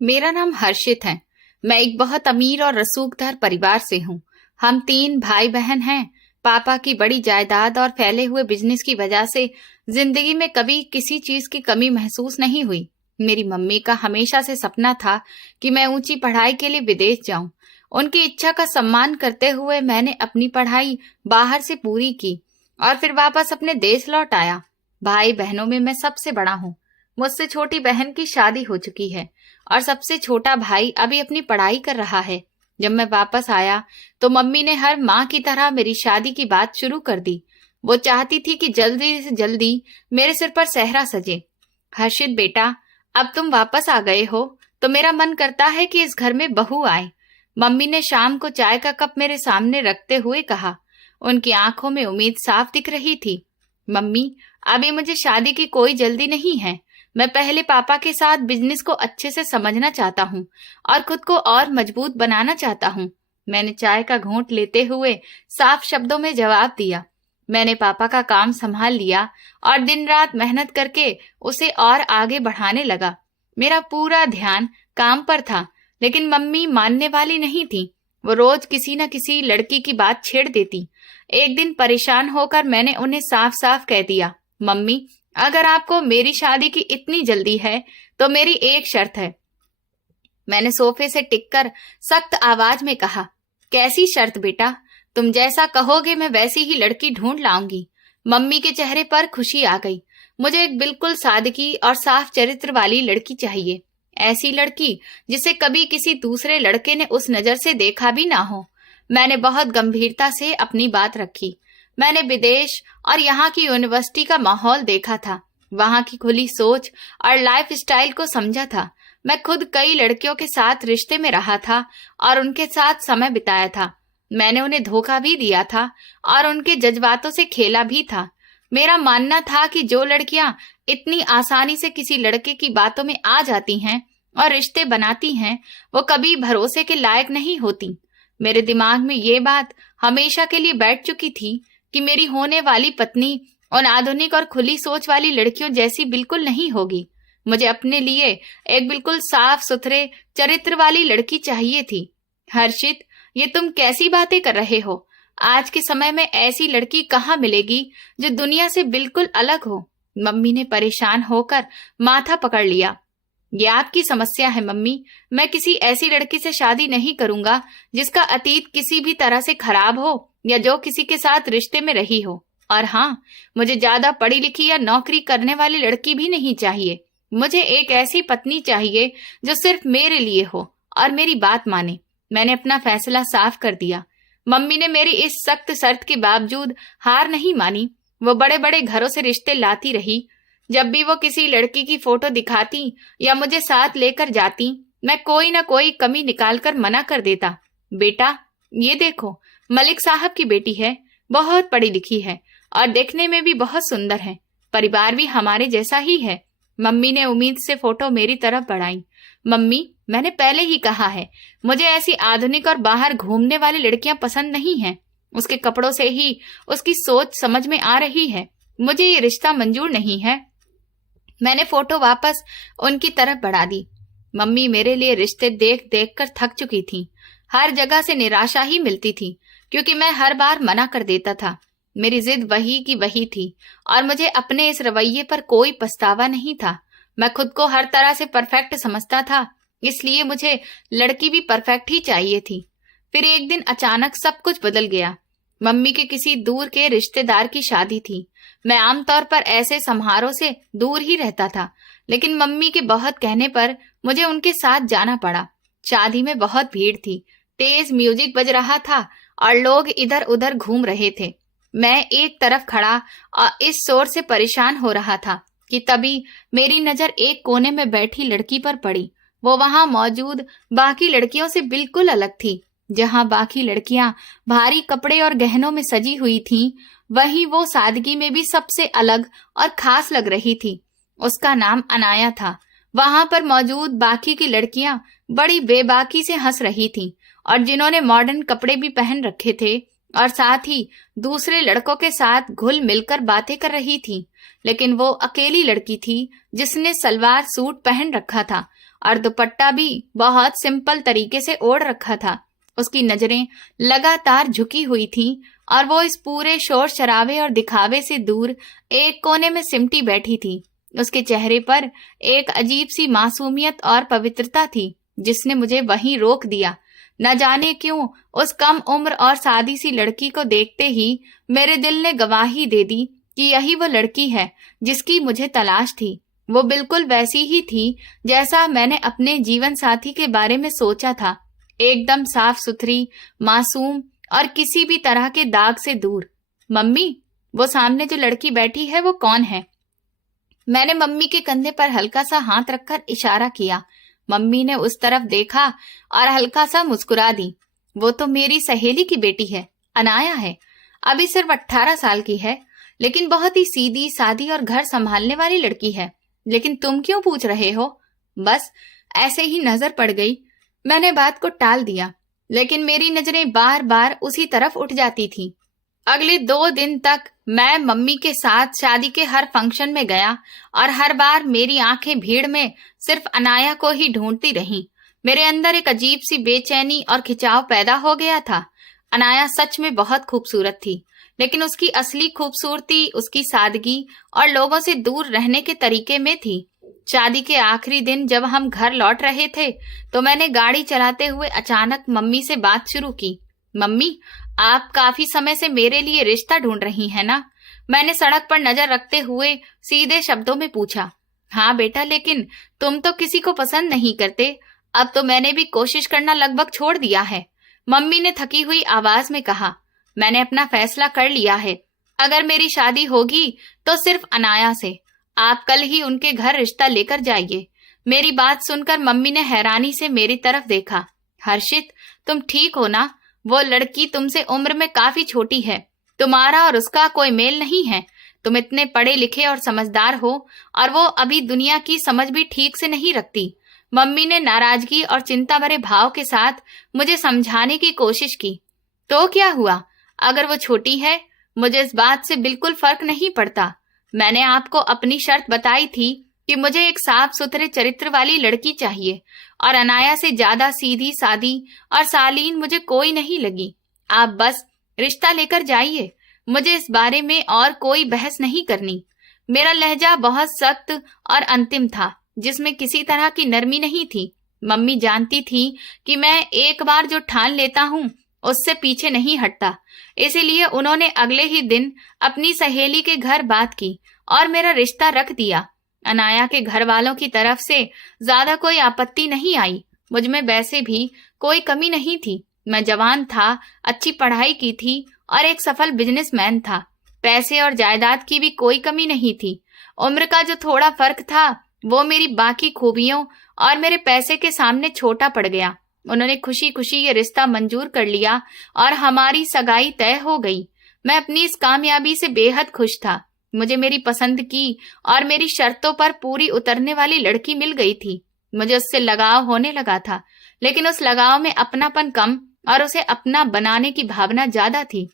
मेरा नाम हर्षित है। मैं एक बहुत अमीर और रसूखदार परिवार से हूँ। हम 3 भाई बहन हैं। पापा की बड़ी जायदाद और फैले हुए बिजनेस की वजह से जिंदगी में कभी किसी चीज की कमी महसूस नहीं हुई। मेरी मम्मी का हमेशा से सपना था कि मैं ऊंची पढ़ाई के लिए विदेश जाऊं। उनकी इच्छा का सम्मान करते हुए मैंने अपनी पढ़ाई बाहर से पूरी की और फिर वापस अपने देश लौट आया। भाई बहनों में मैं सबसे बड़ा हूँ। मुझसे छोटी बहन की शादी हो चुकी है और सबसे छोटा भाई अभी अपनी पढ़ाई कर रहा है। जब मैं वापस आया तो मम्मी ने हर माँ की तरह मेरी शादी की बात शुरू कर दी। वो चाहती थी कि जल्दी से जल्दी मेरे सिर पर सेहरा सजे। हर्षित बेटा, अब तुम वापस आ गए हो तो मेरा मन करता है कि इस घर में बहू आए। मम्मी ने शाम को चाय का कप मेरे सामने रखते हुए कहा। उनकी आंखों में उम्मीद साफ दिख रही थी। मम्मी, अभी मुझे शादी की कोई जल्दी नहीं है। मैं पहले पापा के साथ बिजनेस को अच्छे से समझना चाहता हूँ और खुद को और मजबूत बनाना चाहता हूँ। मैंने चाय का घूंट लेते हुए साफ शब्दों में जवाब दिया। मैंने पापा का काम संभाल लिया और दिन रात मेहनत करके उसे और आगे बढ़ाने लगा। मेरा पूरा ध्यान काम पर था, लेकिन मम्मी मानने वाली नहीं थी। वो रोज किसी न किसी लड़की की बात छेड़ देती। एक दिन परेशान होकर मैंने उन्हें साफ साफ कह दिया, मम्मी, अगर आपको मेरी शादी की इतनी जल्दी है तो मेरी एक शर्त है। मैंने सोफे से टिककर सख्त आवाज में कहा, कैसी शर्त बेटा? तुम जैसा कहोगे मैं वैसी ही लड़की ढूंढ लाऊंगी। मम्मी के चेहरे पर खुशी आ गई। मुझे एक बिल्कुल सादगी और साफ चरित्र वाली लड़की चाहिए। ऐसी लड़की जिसे कभी किसी दूसरे लड़के ने उस नजर से देखा भी ना हो। मैंने बहुत गंभीरता से अपनी बात रखी। मैंने विदेश और यहाँ की यूनिवर्सिटी का माहौल देखा था, वहाँ की खुली सोच और लाइफ स्टाइल को समझा था। मैं खुद कई लड़कियों के साथ रिश्ते में रहा था और उनके साथ समय बिताया था। मैंने उन्हें धोखा भी दिया था और उनके जज्बातों से खेला भी था। मेरा मानना था कि जो लड़कियां इतनी आसानी से किसी लड़के की बातों में आ जाती हैं और रिश्ते बनाती हैं, वो कभी भरोसे के लायक नहीं होती। मेरे दिमाग में ये बात हमेशा के लिए बैठ चुकी थी कि मेरी होने वाली पत्नी उन आधुनिक और खुली सोच वाली लड़कियों जैसी बिल्कुल नहीं होगी। मुझे अपने लिए एक बिल्कुल साफ सुथरे चरित्र वाली लड़की चाहिए थी। हर्षित, ये तुम कैसी बातें कर रहे हो? आज के समय में ऐसी लड़की कहाँ मिलेगी जो दुनिया से बिल्कुल अलग हो? मम्मी ने परेशान होकर माथा पकड़ लिया। ये आपकी समस्या है मम्मी। मैं किसी ऐसी लड़की से शादी नहीं करूंगा जिसका अतीत किसी भी तरह से खराब हो या जो किसी के साथ रिश्ते में रही हो। और हाँ, मुझे ज्यादा पढ़ी लिखी या नौकरी करने वाली लड़की भी नहीं चाहिए। मुझे एक ऐसी पत्नी चाहिए जो सिर्फ मेरे लिए हो और मेरी बात माने। मैंने अपना फैसला साफ कर दिया। मम्मी ने मेरी इस सख्त शर्त के बावजूद हार नहीं मानी। वो बड़े बड़े घरों से रिश्ते लाती रही। जब भी वो किसी लड़की की फोटो दिखाती या मुझे साथ लेकर जाती, मैं कोई ना कोई कमी निकालकर मना कर देता। बेटा, ये देखो, मलिक साहब की बेटी है, बहुत पढ़ी लिखी है और देखने में भी बहुत सुंदर है। परिवार भी हमारे जैसा ही है। मम्मी ने उम्मीद से फोटो मेरी तरफ बढ़ाई। मम्मी, मैंने पहले ही कहा है, मुझे ऐसी आधुनिक और बाहर घूमने वाली लड़कियां पसंद नहीं हैं। उसके कपड़ों से ही उसकी सोच समझ में आ रही है। मुझे ये रिश्ता मंजूर नहीं है। मैंने फोटो वापस उनकी तरफ बढ़ा दी। मम्मी मेरे लिए रिश्ते देख देख कर थक चुकी थी। हर जगह से निराशा ही मिलती थी क्योंकि मैं हर बार मना कर देता था। मेरी जिद वही की वही थी और मुझे अपने इस रवैये पर कोई पछतावा नहीं था। मैं खुद को हर तरह से परफेक्ट समझता था, इसलिए मुझे लड़की भी परफेक्ट ही चाहिए थी। फिर एक दिन अचानक सब कुछ बदल गया। मम्मी के किसी दूर के रिश्तेदार की शादी थी। मैं आमतौर पर ऐसे समारोह से दूर ही रहता था, लेकिन मम्मी के बहुत कहने पर मुझे उनके साथ जाना पड़ा। शादी में बहुत भीड़ थी, तेज म्यूजिक बज रहा था और लोग इधर उधर घूम रहे थे। मैं एक तरफ खड़ा और इस शोर से परेशान हो रहा था कि तभी मेरी नजर एक कोने में बैठी लड़की पर पड़ी। वो वहां मौजूद बाकी लड़कियों से बिल्कुल अलग थी। जहां बाकी लड़कियां भारी कपड़े और गहनों में सजी हुई थीं, वहीं वो सादगी में भी सबसे अलग और खास लग रही थी। उसका नाम अनाया था। वहां पर मौजूद बाकी की लड़कियां बड़ी बेबाकी से हंस रही थीं और जिन्होंने मॉडर्न कपड़े भी पहन रखे थे और साथ ही दूसरे लड़कों के साथ घुल मिलकर बातें कर रही थी। लेकिन वो अकेली लड़की थी जिसने सलवार सूट पहन रखा था और दुपट्टा भी बहुत सिंपल तरीके से ओढ़ रखा था। उसकी नजरें लगातार झुकी हुई थीं और वो इस पूरे शोर शराबे और दिखावे से दूर एक कोने में सिमटी बैठी थी। उसके चेहरे पर एक अजीब सी मासूमियत और पवित्रता थी जिसने मुझे वहीं रोक दिया। न जाने क्यों उस कम उम्र और सादी सी लड़की को देखते ही मेरे दिल ने गवाही दे दी कि यही वो लड़की है जिसकी मुझे तलाश थी। वो बिल्कुल वैसी ही थी जैसा मैंने अपने जीवन साथी के बारे में सोचा था, एकदम साफ सुथरी, मासूम और किसी भी तरह के दाग से दूर। मम्मी, वो सामने जो लड़की बैठी है वो कौन है? मैंने मम्मी के कंधे पर हल्का सा हाथ रखकर इशारा किया। मम्मी ने उस तरफ देखा और हल्का सा मुस्कुरा दी। वो तो मेरी सहेली की बेटी है, अनाया है। अभी सिर्फ 18 साल की है, लेकिन बहुत ही सीधी सादी और घर संभालने वाली लड़की है। लेकिन तुम क्यों पूछ रहे हो? बस ऐसे ही नजर पड़ गई। मैंने बात को टाल दिया, लेकिन मेरी नजरें बार बार उसी तरफ उठ जाती थी। अगले 2 दिन तक मैं मम्मी के साथ शादी के हर फंक्शन में गया और हर बार मेरी आंखें भीड़ में सिर्फ अनाया को ही ढूंढती रहीं। मेरे अंदर एक अजीब सी बेचैनी और खिंचाव पैदा हो गया था। अनाया सच में बहुत खूबसूरत थी, लेकिन उसकी असली खूबसूरती उसकी सादगी और लोगों से दूर रहने के तरीके में थी। शादी के आखिरी दिन जब हम घर लौट रहे थे तो मैंने गाड़ी चलाते हुए अचानक मम्मी से बात शुरू की। मम्मी, आप काफी समय से मेरे लिए रिश्ता ढूंढ रही हैं ना? मैंने सड़क पर नजर रखते हुए सीधे शब्दों में पूछा। हाँ बेटा, लेकिन तुम तो किसी को पसंद नहीं करते। अब तो मैंने भी कोशिश करना लगभग छोड़ दिया है, मम्मी ने थकी हुई आवाज में कहा। मैंने अपना फैसला कर लिया है। अगर मेरी शादी होगी तो सिर्फ अनाया से। आप कल ही उनके घर रिश्ता लेकर जाइए। मेरी बात सुनकर मम्मी ने हैरानी से मेरी तरफ देखा। हर्षित, तुम ठीक हो ना? वो लड़की तुमसे उम्र में काफी छोटी है। तुम्हारा और उसका कोई मेल नहीं है। तुम इतने पढ़े लिखे और समझदार हो और वो अभी दुनिया की समझ भी ठीक से नहीं रखती। मम्मी ने नाराजगी और चिंता भरे भाव के साथ मुझे समझाने की कोशिश की। तो क्या हुआ? अगर वो छोटी है, मुझे इस बात से बिल्कुल फर्क नहीं पड़ता। मैंने आपको अपनी शर्त बताई थी कि मुझे एक साफ सुथरे चरित्र वाली लड़की चाहिए और अनाया से ज्यादा सीधी सादी और सालीन मुझे कोई नहीं लगी। आप बस रिश्ता लेकर जाइए। मुझे इस बारे में और कोई बहस नहीं करनी। मेरा लहजा बहुत सख्त और अंतिम था, जिसमें किसी तरह की नरमी नहीं थी। मम्मी जानती थी कि मैं एक बार जो ठान लेता हूँ उससे पीछे नहीं हटता। इसीलिए उन्होंने अगले ही दिन अपनी सहेली के घर बात की और मेरा रिश्ता रख दिया। अनाया के घर वालों की तरफ से ज्यादा कोई आपत्ति नहीं आई। मुझ में वैसे भी कोई कमी नहीं थी। मैं जवान था, अच्छी पढ़ाई की थी और एक सफल बिजनेसमैन था। पैसे और जायदाद की भी कोई कमी नहीं थी। उम्र का जो थोड़ा फर्क था वो मेरी बाकी खूबियों और मेरे पैसे के सामने छोटा पड़ गया। उन्होंने खुशी खुशी ये रिश्ता मंजूर कर लिया और हमारी सगाई तय हो गई। मैं अपनी इस कामयाबी से बेहद खुश था। मुझे मेरी पसंद की और मेरी शर्तों पर पूरी उतरने वाली लड़की मिल गई थी। मुझे उससे लगाव होने लगा था, लेकिन उस लगाव में अपनापन कम और उसे अपना बनाने की भावना ज्यादा थी।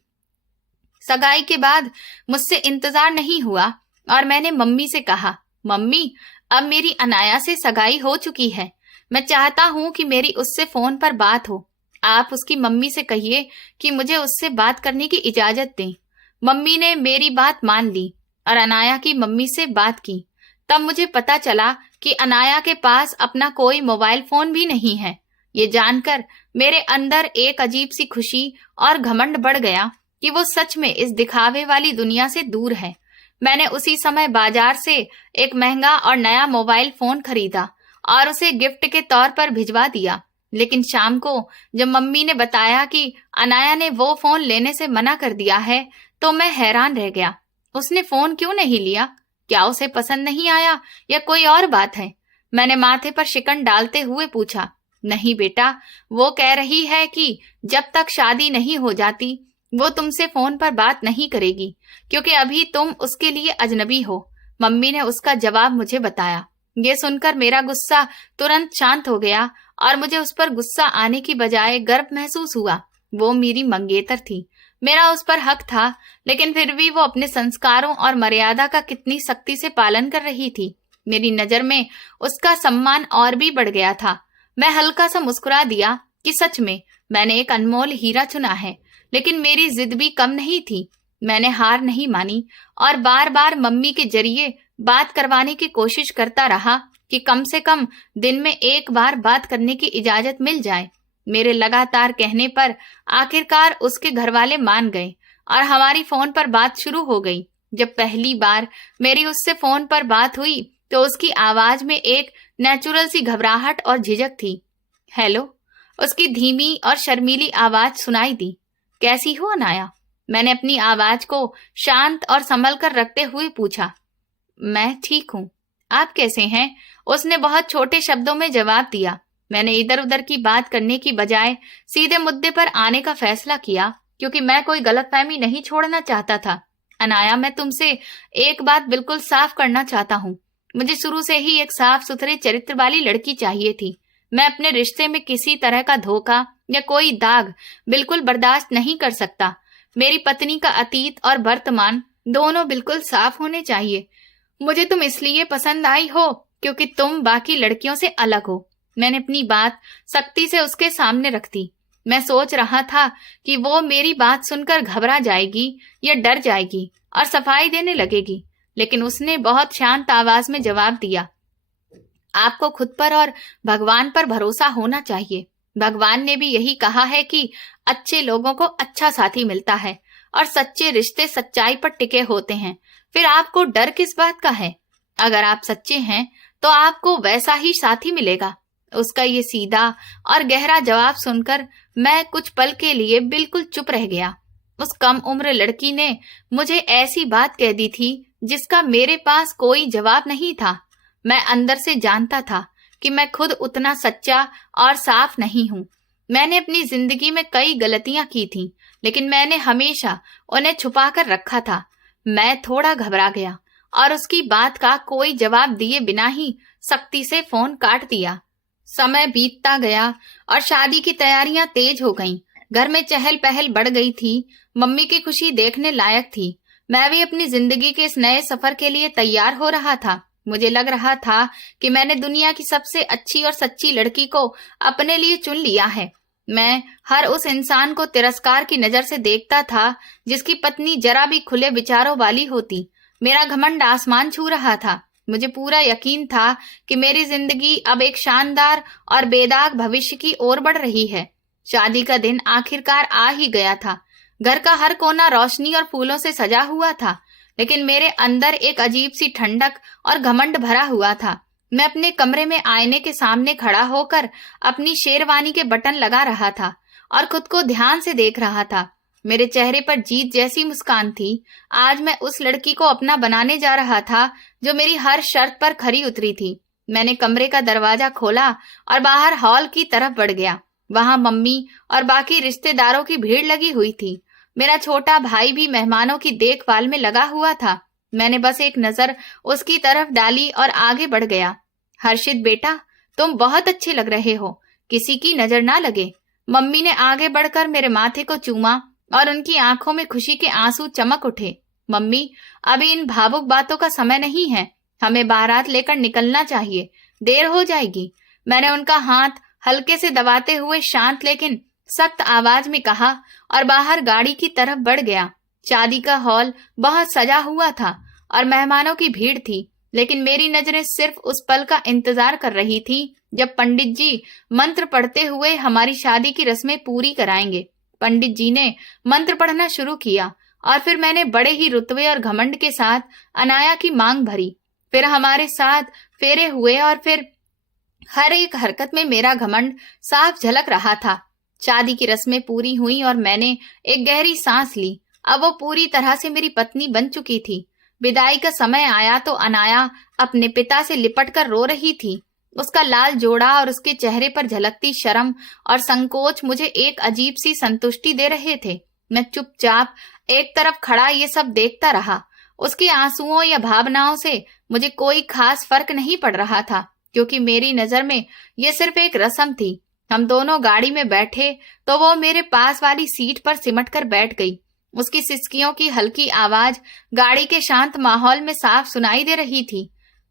सगाई के बाद मुझसे इंतजार नहीं हुआ और मैंने मम्मी से कहा, मम्मी, अब मेरी अनाया से सगाई हो चुकी है। मैं चाहता हूँ कि मेरी उससे फोन पर बात हो। आप उसकी मम्मी से कहिए कि मुझे उससे बात करने की इजाजत दें। मम्मी ने मेरी बात मान ली और अनाया की मम्मी से बात की। तब मुझे पता चला कि अनाया के पास अपना कोई मोबाइल फोन भी नहीं है। ये जानकर मेरे अंदर एक अजीब सी खुशी और घमंड बढ़ गया कि वो सच में इस दिखावे वाली दुनिया से दूर है। मैंने उसी समय बाजार से एक महंगा और नया मोबाइल फोन खरीदा और उसे गिफ्ट के तौर पर भिजवा दिया। लेकिन शाम को जब मम्मी ने बताया कि अनाया ने वो फोन लेने से मना कर दिया है तो मैं हैरान रह गया। उसने फोन क्यों नहीं लिया? क्या उसे पसंद नहीं आया या कोई और बात है? मैंने माथे पर शिकन डालते हुए पूछा। नहीं बेटा, वो कह रही है कि जब तक शादी नहीं हो जाती वो तुमसे फोन पर बात नहीं करेगी, क्योंकि अभी तुम उसके लिए अजनबी हो। मम्मी ने उसका जवाब मुझे बताया। ये सुनकर मेरा गुस्सा तुरंत शांत हो गया और मुझे उस पर गुस्सा आने की बजाय गर्व महसूस हुआ। वो मेरी मंगेतर थी, मेरा उस पर हक था, लेकिन फिर भी वो अपने संस्कारों और मर्यादा का कितनी सख्ती से पालन कर रही थी। मेरी नजर में उसका सम्मान और भी बढ़ गया था। मैं हल्का सा मुस्कुरा दिया कि सच में मैंने एक अनमोल हीरा चुना है, लेकिन मेरी जिद भी कम नहीं थी। मैंने हार नहीं मानी और बार बार मम्मी के जरिए बात करवाने की कोशिश करता रहा कि कम से कम दिन में एक बार बात करने की इजाजत मिल जाए। मेरे लगातार कहने पर आखिरकार उसके घरवाले मान गए और हमारी फोन पर बात शुरू हो गई। जब पहली बार मेरी उससे फोन पर बात हुई तो उसकी आवाज में एक नेचुरल सी घबराहट और झिझक थी। हेलो, उसकी धीमी और शर्मीली आवाज सुनाई दी। कैसी हो अनाया? मैंने अपनी आवाज को शांत और संभल कर रखते हुए पूछा। मैं ठीक हूँ, आप कैसे हैं? उसने बहुत छोटे शब्दों में जवाब दिया। मैंने इधर उधर की बात करने की बजाय सीधे मुद्दे पर आने का फैसला किया, क्योंकि मैं कोई गलतफहमी नहीं छोड़ना चाहता था। अनाया, मैं तुमसे एक बात बिल्कुल साफ करना चाहता हूँ। मुझे शुरू से ही एक साफ सुथरे चरित्र वाली लड़की चाहिए थी। मैं अपने रिश्ते में किसी तरह का धोखा या कोई दाग बिल्कुल बर्दाश्त नहीं कर सकता। मेरी पत्नी का अतीत और वर्तमान दोनों बिल्कुल साफ होने चाहिए। मुझे तुम इसलिए पसंद आई हो क्योंकि तुम बाकी लड़कियों से अलग हो। मैंने अपनी बात सख्ती से उसके सामने रख दी। मैं सोच रहा था कि वो मेरी बात सुनकर घबरा जाएगी या डर जाएगी और सफाई देने लगेगी, लेकिन उसने बहुत शांत आवाज में जवाब दिया। आपको खुद पर और भगवान पर भरोसा होना चाहिए। भगवान ने भी यही कहा है कि अच्छे लोगों को अच्छा साथी मिलता है और सच्चे रिश्ते सच्चाई पर टिके होते हैं। फिर आपको डर किस बात का है? अगर आप सच्चे हैं तो आपको वैसा ही साथी मिलेगा। उसका ये सीधा और गहरा जवाब सुनकर मैं कुछ पल के लिए बिल्कुल चुप रह गया। उस कम उम्र लड़की ने मुझे ऐसी बात कह दी थी जिसका मेरे पास कोई जवाब नहीं था। मैं अंदर से जानता था कि मैं खुद उतना सच्चा और साफ नहीं हूँ। मैंने अपनी जिंदगी में कई गलतियां की थीं, लेकिन मैंने हमेशा उन्हें छुपा कर रखा था। मैं थोड़ा घबरा गया और उसकी बात का कोई जवाब दिए बिना ही सख्ती से फोन काट दिया। समय बीतता गया और शादी की तैयारियां तेज हो गईं। घर में चहल पहल बढ़ गई थी। मम्मी की खुशी देखने लायक थी। मैं भी अपनी जिंदगी के इस नए सफर के लिए तैयार हो रहा था। मुझे लग रहा था कि मैंने दुनिया की सबसे अच्छी और सच्ची लड़की को अपने लिए चुन लिया है। मैं हर उस इंसान को तिरस्कार की नजर से देखता था जिसकी पत्नी जरा भी खुले विचारों वाली होती। मेरा घमंड आसमान छू रहा था। मुझे पूरा यकीन था कि मेरी जिंदगी अब एक शानदार और बेदाग भविष्य की ओर बढ़ रही है। शादी का दिन आखिरकार आ ही गया था। घर का हर कोना रोशनी और फूलों से सजा हुआ था, लेकिन मेरे अंदर एक अजीब सी ठंडक और घमंड भरा हुआ था। मैं अपने कमरे में आईने के सामने खड़ा होकर अपनी शेरवानी के बटन लगा रहा था और खुद को ध्यान से देख रहा था। मेरे चेहरे पर जीत जैसी मुस्कान थी। आज मैं उस लड़की को अपना बनाने जा रहा था जो मेरी हर शर्त पर खरी उतरी थी। मैंने कमरे का दरवाजा खोला और बाहर हॉल की तरफ बढ़ गया। वहां मम्मी और बाकी रिश्तेदारों की भीड़ लगी हुई थी। मेरा छोटा भाई भी मेहमानों की देखभाल में लगा हुआ था। मैंने बस एक नजर उसकी तरफ डाली और आगे बढ़ गया। हर्षित बेटा, तुम बहुत अच्छे लग रहे हो, किसी की नजर ना लगे। मम्मी ने आगे बढ़कर मेरे माथे को चूमा और उनकी आंखों में खुशी के आंसू चमक उठे। मम्मी, अभी इन भावुक बातों का समय नहीं है। हमें बारात लेकर निकलना चाहिए, देर हो जाएगी। मैंने उनका हाथ हल्के से दबाते हुए शांत लेकिन सख्त आवाज में कहा और बाहर गाड़ी की तरफ बढ़ गया। शादी का हॉल बहुत सजा हुआ था और मेहमानों की भीड़ थी, लेकिन मेरी नजरें सिर्फ उस पल का इंतजार कर रही थी जब पंडित जी मंत्र पढ़ते हुए हमारी शादी की रस्में पूरी कराएंगे। पंडित जी ने मंत्र पढ़ना शुरू किया और फिर मैंने बड़े ही रुतबे और घमंड के साथ अनाया की मांग भरी। फिर हमारे साथ फेरे हुए और फिर हर एक हरकत में मेरा घमंड साफ झलक रहा था। शादी की रस्में पूरी हुई और मैंने एक गहरी सांस ली। अब वो पूरी तरह से मेरी पत्नी बन चुकी थी। विदाई का समय आया तो अनाया अपने पिता से लिपटकर रो रही थी। उसका लाल जोड़ा और उसके चेहरे पर झलकती शर्म और संकोच मुझे एक अजीब सी संतुष्टि दे रहे थे। मैं चुपचाप एक तरफ खड़ा ये सब देखता रहा। उसके आंसुओं या भावनाओं से मुझे कोई खास फर्क नहीं पड़ रहा था, क्योंकि मेरी नजर में ये सिर्फ एक रस्म थी। हम दोनों गाड़ी में बैठे तो वो मेरे पास वाली सीट पर सिमट कर बैठ गई। उसकी सिसकियों की हल्की आवाज गाड़ी के शांत माहौल में साफ सुनाई दे रही थी।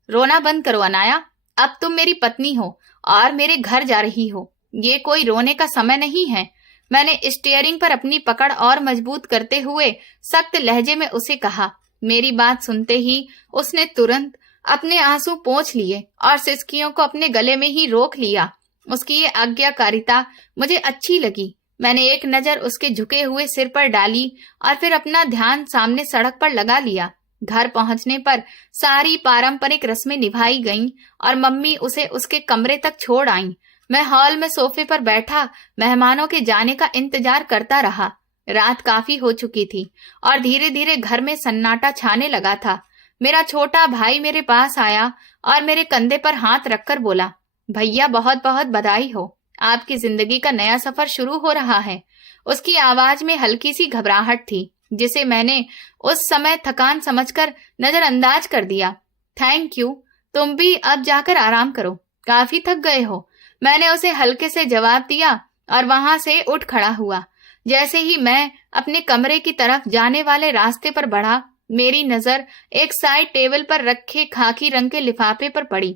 रोना बंद करो अनाया, अब तुम मेरी पत्नी हो और मेरे घर जा रही हो। ये कोई रोने का समय नहीं है। मैंने स्टीयरिंग पर अपनी पकड़ और मजबूत करते हुए सख्त लहजे में उसे कहा। मेरी बात सुनते ही उसने तुरंत अपने आंसू पोंछ लिए और सिसकियों को अपने गले में ही रोक लिया। उसकी ये आज्ञाकारिता मुझे अच्छी लगी। मैंने एक नजर उसके झुके हुए सिर पर डाली और फिर अपना ध्यान सामने सड़क पर लगा लिया। घर पहुंचने पर सारी पारंपरिक रस्में निभाई गईं और मम्मी उसे उसके कमरे तक छोड़ आईं। मैं हॉल में सोफे पर बैठा मेहमानों के जाने का इंतजार करता रहा। रात काफी हो चुकी थी और धीरे धीरे घर में सन्नाटा छाने लगा था। मेरा छोटा भाई मेरे पास आया और मेरे कंधे पर हाथ रखकर बोला, भैया बहुत बहुत बधाई हो, आपकी जिंदगी का नया सफर शुरू हो रहा है। उसकी आवाज में हल्की सी घबराहट थी जिसे मैंने उस समय थकान समझकर नजरअंदाज कर दिया। थैंक यू, तुम भी अब जाकर आराम करो, काफी थक गए हो। मैंने उसे हल्के से जवाब दिया और वहां से उठ खड़ा हुआ। जैसे ही मैं अपने कमरे की तरफ जाने वाले रास्ते पर बढ़ा, मेरी नजर एक साइड टेबल पर रखे खाकी रंग के लिफाफे पर पड़ी।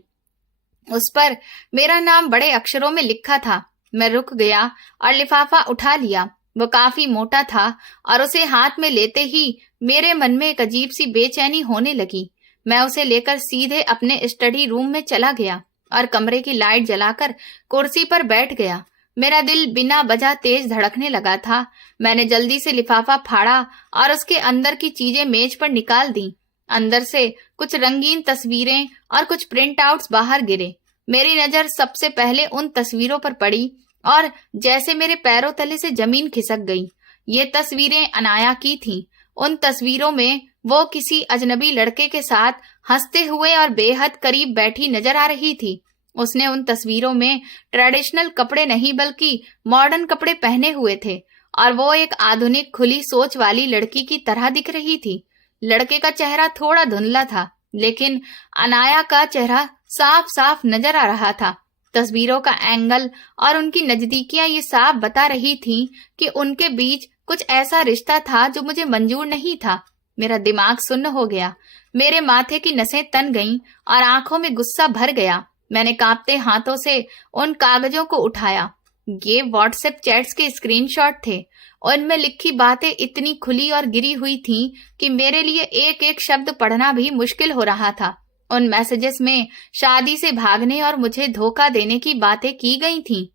उस पर मेरा नाम बड़े अक्षरों में लिखा था। मैं रुक गया और लिफाफा उठा लिया। वो काफी मोटा था और उसे हाथ में लेते ही मेरे मन में एक अजीब सी बेचैनी होने लगी। मैं उसे लेकर सीधे अपने स्टडी रूम में चला गया और कमरे की लाइट जलाकर कुर्सी पर बैठ गया। मेरा दिल बिना वजह तेज धड़कने लगा था। मैंने जल्दी से लिफाफा फाड़ा और उसके अंदर की चीजें मेज पर निकाल दी। अंदर से कुछ रंगीन तस्वीरें और कुछ प्रिंट आउट्स बाहर गिरे। मेरी नजर सबसे पहले उन तस्वीरों पर पड़ी और जैसे मेरे पैरों तले से जमीन खिसक गई। ये तस्वीरें अनाया की थीं। उन तस्वीरों में वो किसी अजनबी लड़के के साथ हंसते हुए और बेहद करीब बैठी नजर आ रही थी। उसने उन तस्वीरों में ट्रेडिशनल कपड़े नहीं बल्कि मॉडर्न कपड़े पहने हुए थे और वो एक आधुनिक खुली सोच वाली लड़की की तरह दिख रही थी। लड़के का चेहरा थोड़ा धुंधला था लेकिन अनाया का चेहरा साफ साफ नजर आ रहा था। तस्वीरों का एंगल और उनकी नजदीकियां ये साफ बता रही थीं कि उनके बीच कुछ ऐसा रिश्ता था जो मुझे मंजूर नहीं था। मेरा दिमाग सुन्न हो गया, मेरे माथे की नसें तन गईं और आंखों में गुस्सा भर गया। मैंने कांपते हाथों से उन कागजों को उठाया। ये व्हाट्सएप चैट्स के स्क्रीनशॉट थे। उनमें लिखी बातें इतनी खुली और गिरी हुई थीं कि मेरे लिए एक एक शब्द पढ़ना भी मुश्किल हो रहा था। उन मैसेजेस में शादी से भागने और मुझे धोखा देने की बातें की गई थीं।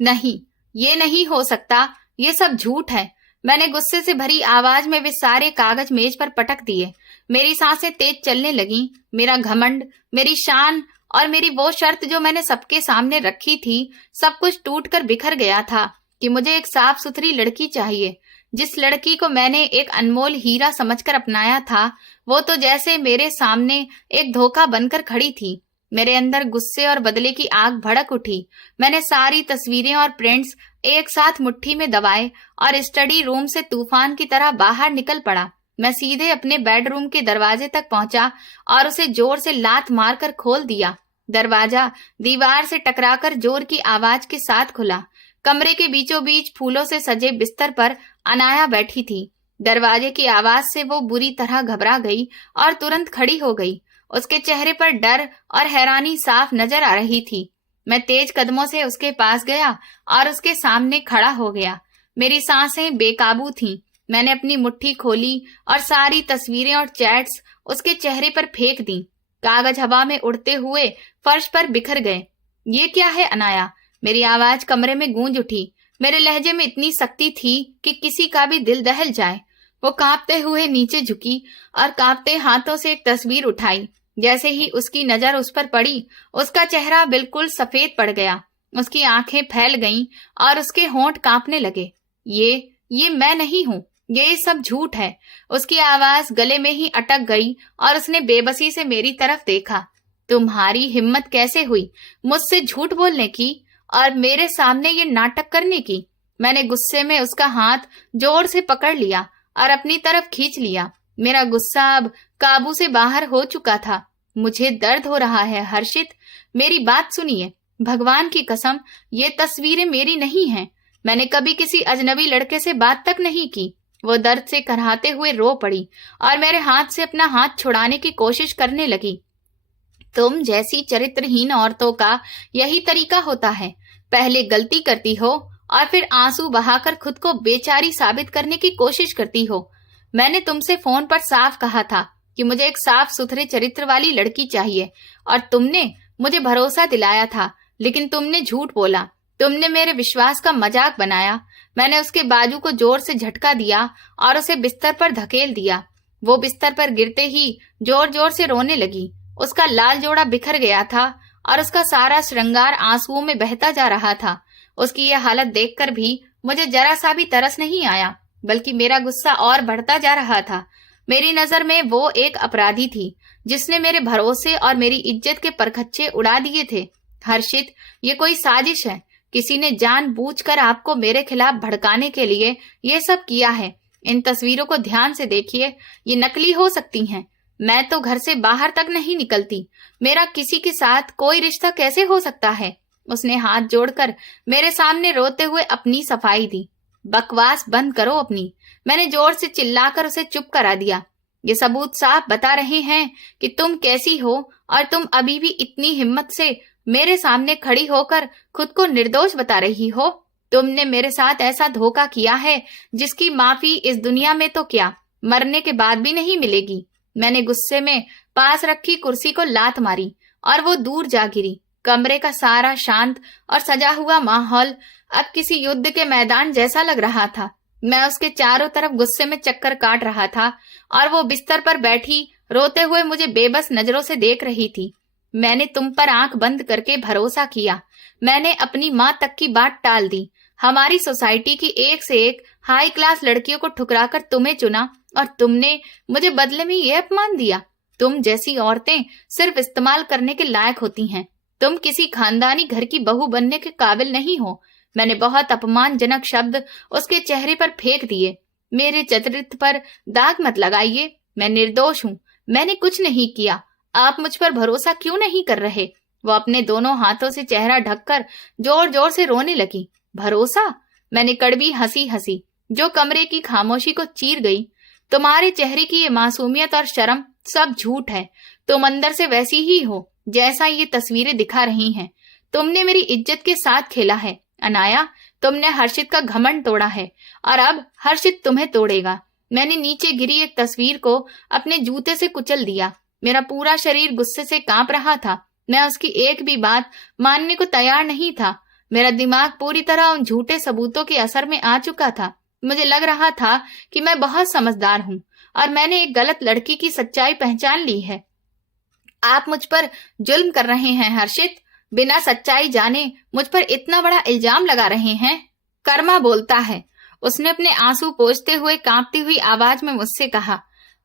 नहीं, ये नहीं हो सकता, ये सब झूठ है। मैंने गुस्से से भरी आवाज में वे सारे कागज मेज पर पटक दिए। मेरी सांसें तेज चलने लगीं। मेरा घमंड, मेरी शान और मेरी वो शर्त जो मैंने सबके सामने रखी थी, सब कुछ टूटकर बिखर गया था कि मुझे एक साफ सुथरी लड़की चाहिए। जिस लड़की को मैंने एक अनमोल हीरा समझकर अपनाया था, वो तो जैसे मेरे सामने एक धोखा बनकर खड़ी थी। मेरे अंदर गुस्से और बदले की आग भड़क उठी। मैंने सारी तस्वीरें और प्रिंट्स एक साथ मुट्ठी में दबाए और स्टडी रूम से तूफान की तरह बाहर निकल पड़ा। मैं सीधे अपने बेडरूम के दरवाजे तक पहुंचा और उसे जोर से लात मारकर खोल दिया। दरवाजा दीवार से टकराकर जोर की आवाज के साथ खुला। कमरे के बीचों बीच फूलों से सजे बिस्तर पर अनाया बैठी थी। दरवाजे की आवाज से वो बुरी तरह घबरा गई और तुरंत खड़ी हो गई। उसके चेहरे पर डर और हैरानी साफ नजर आ रही थी। मैं तेज कदमों से उसके पास गया और उसके सामने खड़ा हो गया। मेरी सांसें बेकाबू थीं। मैंने अपनी मुट्ठी खोली और सारी तस्वीरें और चैट्स उसके चेहरे पर फेंक दी। कागज हवा में उड़ते हुए फर्श पर बिखर गए। ये क्या है अनाया? मेरी आवाज कमरे में गूंज उठी। मेरे लहजे में इतनी सख्ती थी कि किसी का भी दिल दहल जाए। वो कांपते हुए नीचे झुकी और कांपते हाथों से एक तस्वीर उठाई। जैसे ही उसकी नजर उस पर पड़ी, उसका चेहरा बिल्कुल सफेद पड़ गया। उसकी आंखें फैल गईं और उसके होंठ कांपने लगे। ये मैं नहीं हूँ, ये सब झूठ है। उसकी आवाज गले में ही अटक गई और उसने बेबसी से मेरी तरफ देखा। तुम्हारी हिम्मत कैसे हुई मुझसे झूठ बोलने की और मेरे सामने ये नाटक करने की? मैंने गुस्से में उसका हाथ जोर से पकड़ लिया और अपनी तरफ खींच लिया। मेरा गुस्सा अब काबू से बाहर हो चुका था। मुझे दर्द हो रहा है हर्षित, मेरी बात सुनिए। भगवान की कसम, ये तस्वीरें मेरी नहीं हैं। मैंने कभी किसी अजनबी लड़के से बात तक नहीं की। वो दर्द से कराहते हुए रो पड़ी और मेरे हाथ से अपना हाथ छुड़ाने की कोशिश करने लगी। तुम जैसी चरित्रहीन औरतों का यही तरीका होता है। पहले गलती करती हो और फिर आंसू बहाकर खुद को बेचारी साबित करने की कोशिश करती हो। मैंने तुमसे फोन पर साफ कहा था कि मुझे एक साफ सुथरे चरित्र वाली लड़की चाहिए और तुमने मुझे भरोसा दिलाया था, लेकिन तुमने झूठ बोला। तुमने मेरे विश्वास का मजाक बनाया। मैंने उसके बाजू को जोर से झटका दिया और उसे बिस्तर पर धकेल दिया। वो बिस्तर पर गिरते ही जोर जोर से रोने लगी। उसका लाल जोड़ा बिखर गया था और उसका सारा श्रृंगार आंसुओं में बहता जा रहा था। उसकी यह हालत देखकर भी मुझे जरा सा भी तरस नहीं आया, बल्कि मेरा गुस्सा और बढ़ता जा रहा था। मेरी नजर में वो एक अपराधी थी जिसने मेरे भरोसे और मेरी इज्जत के परखच्चे उड़ा दिए थे। हर्षित, ये कोई साजिश है। किसी ने जानबूझकर आपको मेरे खिलाफ भड़काने के लिए ये सब किया है। इन तस्वीरों को ध्यान से देखिए, ये नकली हो सकती हैं। मैं तो घर से बाहर तक नहीं निकलती। मेरा किसी के साथ कोई रिश्ता कैसे हो सकता है? उसने हाथ जोड़कर मेरे सामने रोते हुए अपनी सफाई दी। बकवास बंद करो अपनी, मैंने जोर से चिल्लाकर उसे चुप करा दिया। ये सबूत साफ बता रहे हैं कि तुम कैसी हो और तुम अभी भी इतनी हिम्मत से मेरे सामने खड़ी होकर खुद को निर्दोष बता रही हो। तुमने मेरे साथ ऐसा धोखा किया है जिसकी माफी इस दुनिया में तो क्या, मरने के बाद भी नहीं मिलेगी। मैंने गुस्से में पास रखी कुर्सी को लात मारी और वो दूर जा गिरी। कमरे का सारा शांत और सजा हुआ माहौल अब किसी युद्ध के मैदान जैसा लग रहा था। मैं उसके चारों तरफ गुस्से में चक्कर काट रहा था और वो बिस्तर पर बैठी रोते हुए मुझे बेबस नजरों से देख रही थी। मैंने तुम पर आंख बंद करके भरोसा किया। मैंने अपनी माँ तक की बात टाल दी। हमारी सोसाइटी की एक से एक हाई क्लास लड़कियों को ठुकराकर तुम्हें चुना और तुमने मुझे बदले में ये अपमान दिया। तुम जैसी औरतें सिर्फ इस्तेमाल करने के लायक होती हैं। तुम किसी खानदानी घर की बहू बनने के काबिल नहीं हो। मैंने बहुत अपमानजनक शब्द उसके चेहरे पर फेंक दिए। मेरे चरित्र पर दाग मत लगाइए। मैं निर्दोष हूँ। मैंने कुछ नहीं किया। आप मुझ पर भरोसा क्यों नहीं कर रहे? वो अपने दोनों हाथों से चेहरा ढककर जोर जोर से रोने लगी। भरोसा? मैंने कड़वी हंसी हंसी जो कमरे की खामोशी को चीर गई। तुम्हारे चेहरे की ये मासूमियत और शर्म सब झूठ है। तुम अंदर से वैसी ही हो जैसा ये तस्वीरें दिखा रही हैं। तुमने मेरी इज्जत के साथ खेला है अनाया। तुमने हर्षित का घमंड तोड़ा है और अब हर्षित तुम्हें तोड़ेगा। मैंने नीचे गिरी एक तस्वीर को अपने जूते से कुचल दिया। मेरा पूरा शरीर गुस्से से कांप रहा था। मैं उसकी एक भी बात मानने को तैयार नहीं था। मेरा दिमाग पूरी तरह उन झूठे सबूतों के असर में आ चुका था। मुझे लग रहा था कि मैं बहुत समझदार हूँ और मैंने एक गलत लड़की की सच्चाई पहचान ली है। आप मुझ पर जुल्म कर रहे हैं हर्षित। बिना सच्चाई जाने मुझ पर इतना बड़ा इल्जाम लगा रहे हैं। कर्मा बोलता है। उसने अपने आंसू पोंछते हुए कांपती हुई आवाज में मुझसे कहा।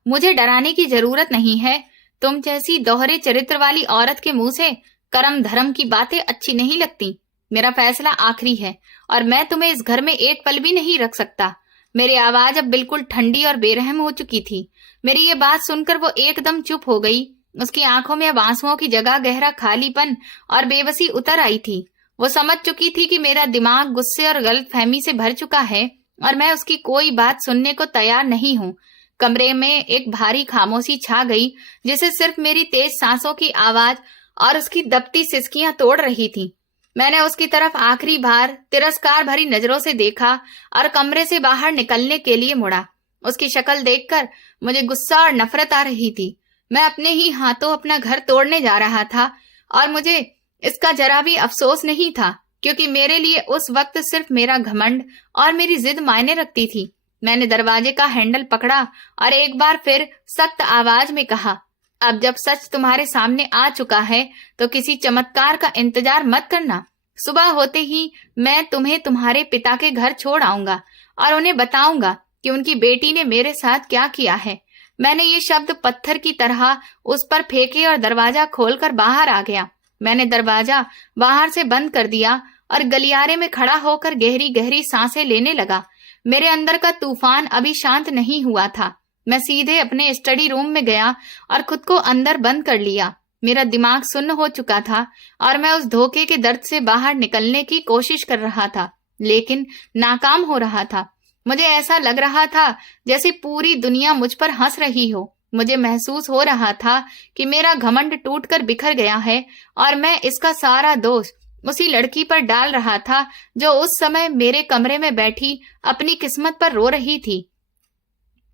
मुझे डराने की जरूरत नहीं है। तुम जैसी दोहरे चरित्र वाली औरत के मुंह से कर्म धर्म की बातें अच्छी नहीं लगती। मेरा फैसला आखिरी है और मैं तुम्हें इस घर में एक पल भी नहीं रख सकता। मेरी आवाज अब बिल्कुल ठंडी और बेरहम हो चुकी थी। मेरी ये बात सुनकर वो एकदम चुप हो गई। उसकी आंखों में अब आंसुओं की जगह गहरा खालीपन और बेबसी उतर आई थी। वो समझ चुकी थी कि मेरा दिमाग गुस्से और गलतफहमी से भर चुका है और मैं उसकी कोई बात सुनने को तैयार नहीं हूँ। कमरे में एक भारी खामोशी छा गई जिसे सिर्फ मेरी तेज सांसों की आवाज और उसकी दबती सिसकियां तोड़ रही थी। मैंने उसकी तरफ आखिरी बार तिरस्कार भरी नजरों से देखा और कमरे से बाहर निकलने के लिए मुड़ा। उसकी शक्ल देखकर मुझे गुस्सा और नफरत आ रही थी। मैं अपने ही हाथों अपना घर तोड़ने जा रहा था और मुझे इसका जरा भी अफसोस नहीं था, क्योंकि मेरे लिए उस वक्त सिर्फ मेरा घमंड और मेरी जिद मायने रखती थी। मैंने दरवाजे का हैंडल पकड़ा और एक बार फिर सख्त आवाज में कहा, अब जब सच तुम्हारे सामने आ चुका है तो किसी चमत्कार का इंतजार मत करना। सुबह होते ही मैं तुम्हें तुम्हारे पिता के घर छोड़ आऊंगा और उन्हें बताऊंगा कि उनकी बेटी ने मेरे साथ क्या किया है। मैंने ये शब्द पत्थर की तरह उस पर फेंके और दरवाजा खोलकर बाहर आ गया। मैंने दरवाजा बाहर से बंद कर दिया और गलियारे में खड़ा होकर गहरी गहरी सांसें लेने लगा। मेरे अंदर का तूफान अभी शांत नहीं हुआ था। मैं सीधे अपने स्टडी रूम में गया और खुद को अंदर बंद कर लिया। मेरा दिमाग सुन्न हो चुका था और मैं उस धोखे के दर्द से बाहर निकलने की कोशिश कर रहा था, लेकिन नाकाम हो रहा था। मुझे ऐसा लग रहा था जैसे पूरी दुनिया मुझ पर हंस रही हो। मुझे महसूस हो रहा था कि मेरा घमंड टूटकर बिखर गया है और मैं इसका सारा दोष उसी लड़की पर डाल रहा था जो उस समय मेरे कमरे में बैठी अपनी किस्मत पर रो रही थी।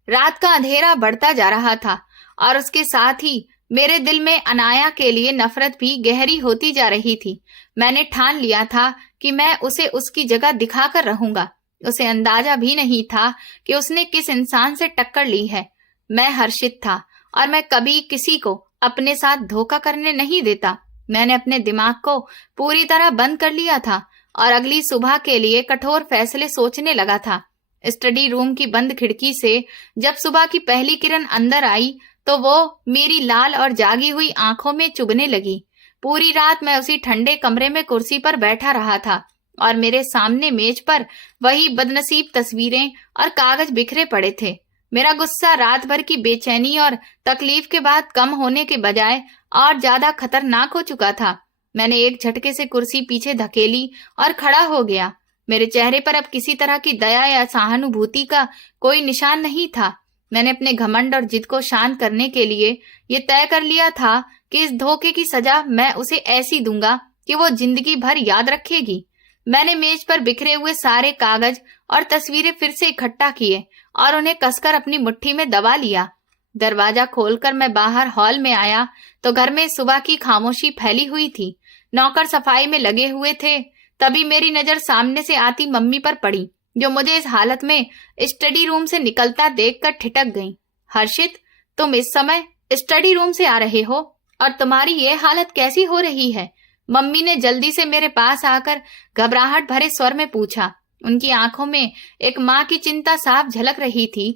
रात का अंधेरा बढ़ता जा रहा था और उसके साथ ही मेरे दिल में अनाया के लिए नफरत भी गहरी होती जा रही थी। मैंने ठान लिया था कि मैं उसे उसकी जगह दिखाकर रहूंगा। उसे अंदाजा भी नहीं था कि उसने किस इंसान से टक्कर ली है। मैं हर्षित था और मैं कभी किसी को अपने साथ धोखा करने नहीं देता। मैंने अपने दिमाग को पूरी तरह बंद कर लिया था और अगली सुबह के लिए कठोर फैसले सोचने लगा था। स्टडी रूम की बंद खिड़की से जब सुबह की पहली किरण अंदर आई तो वो मेरी लाल और जागी हुई आंखों में चुभने लगी। पूरी रात मैं उसी ठंडे कमरे में कुर्सी पर बैठा रहा था और मेरे सामने मेज पर वही बदनसीब तस्वीरें और कागज बिखरे पड़े थे। मेरा गुस्सा रात भर की बेचैनी और तकलीफ के बाद कम होने के बजाय और ज्यादा खतरनाक हो चुका था। मैंने एक झटके से कुर्सी पीछे धकेली और खड़ा हो गया। मेरे चेहरे पर अब किसी तरह की दया या सहानुभूति का कोई निशान नहीं था। मैंने अपने घमंड और जिद को शांत करने के लिए ये तय कर लिया था कि इस धोखे की सजा मैं उसे ऐसी दूंगा कि वो जिंदगी भर याद रखेगी। मैंने मेज पर बिखरे हुए सारे कागज और तस्वीरें फिर से इकट्ठा किए और उन्हें कसकर अपनी मुट्ठी में दबा लिया। दरवाजा खोलकर मैं बाहर हॉल में आया तो घर में सुबह की खामोशी फैली हुई थी। नौकर सफाई में लगे हुए थे। तभी मेरी नजर सामने से आती मम्मी पर पड़ी, जो मुझे इस हालत में स्टडी रूम से निकलता देखकर ठिठक गई। हर्षित, तुम इस समय स्टडी रूम से आ रहे हो और तुम्हारी ये हालत कैसी हो रही है? मम्मी ने जल्दी से मेरे पास आकर घबराहट भरे स्वर में पूछा। उनकी आंखों में एक माँ की चिंता साफ झलक रही थी।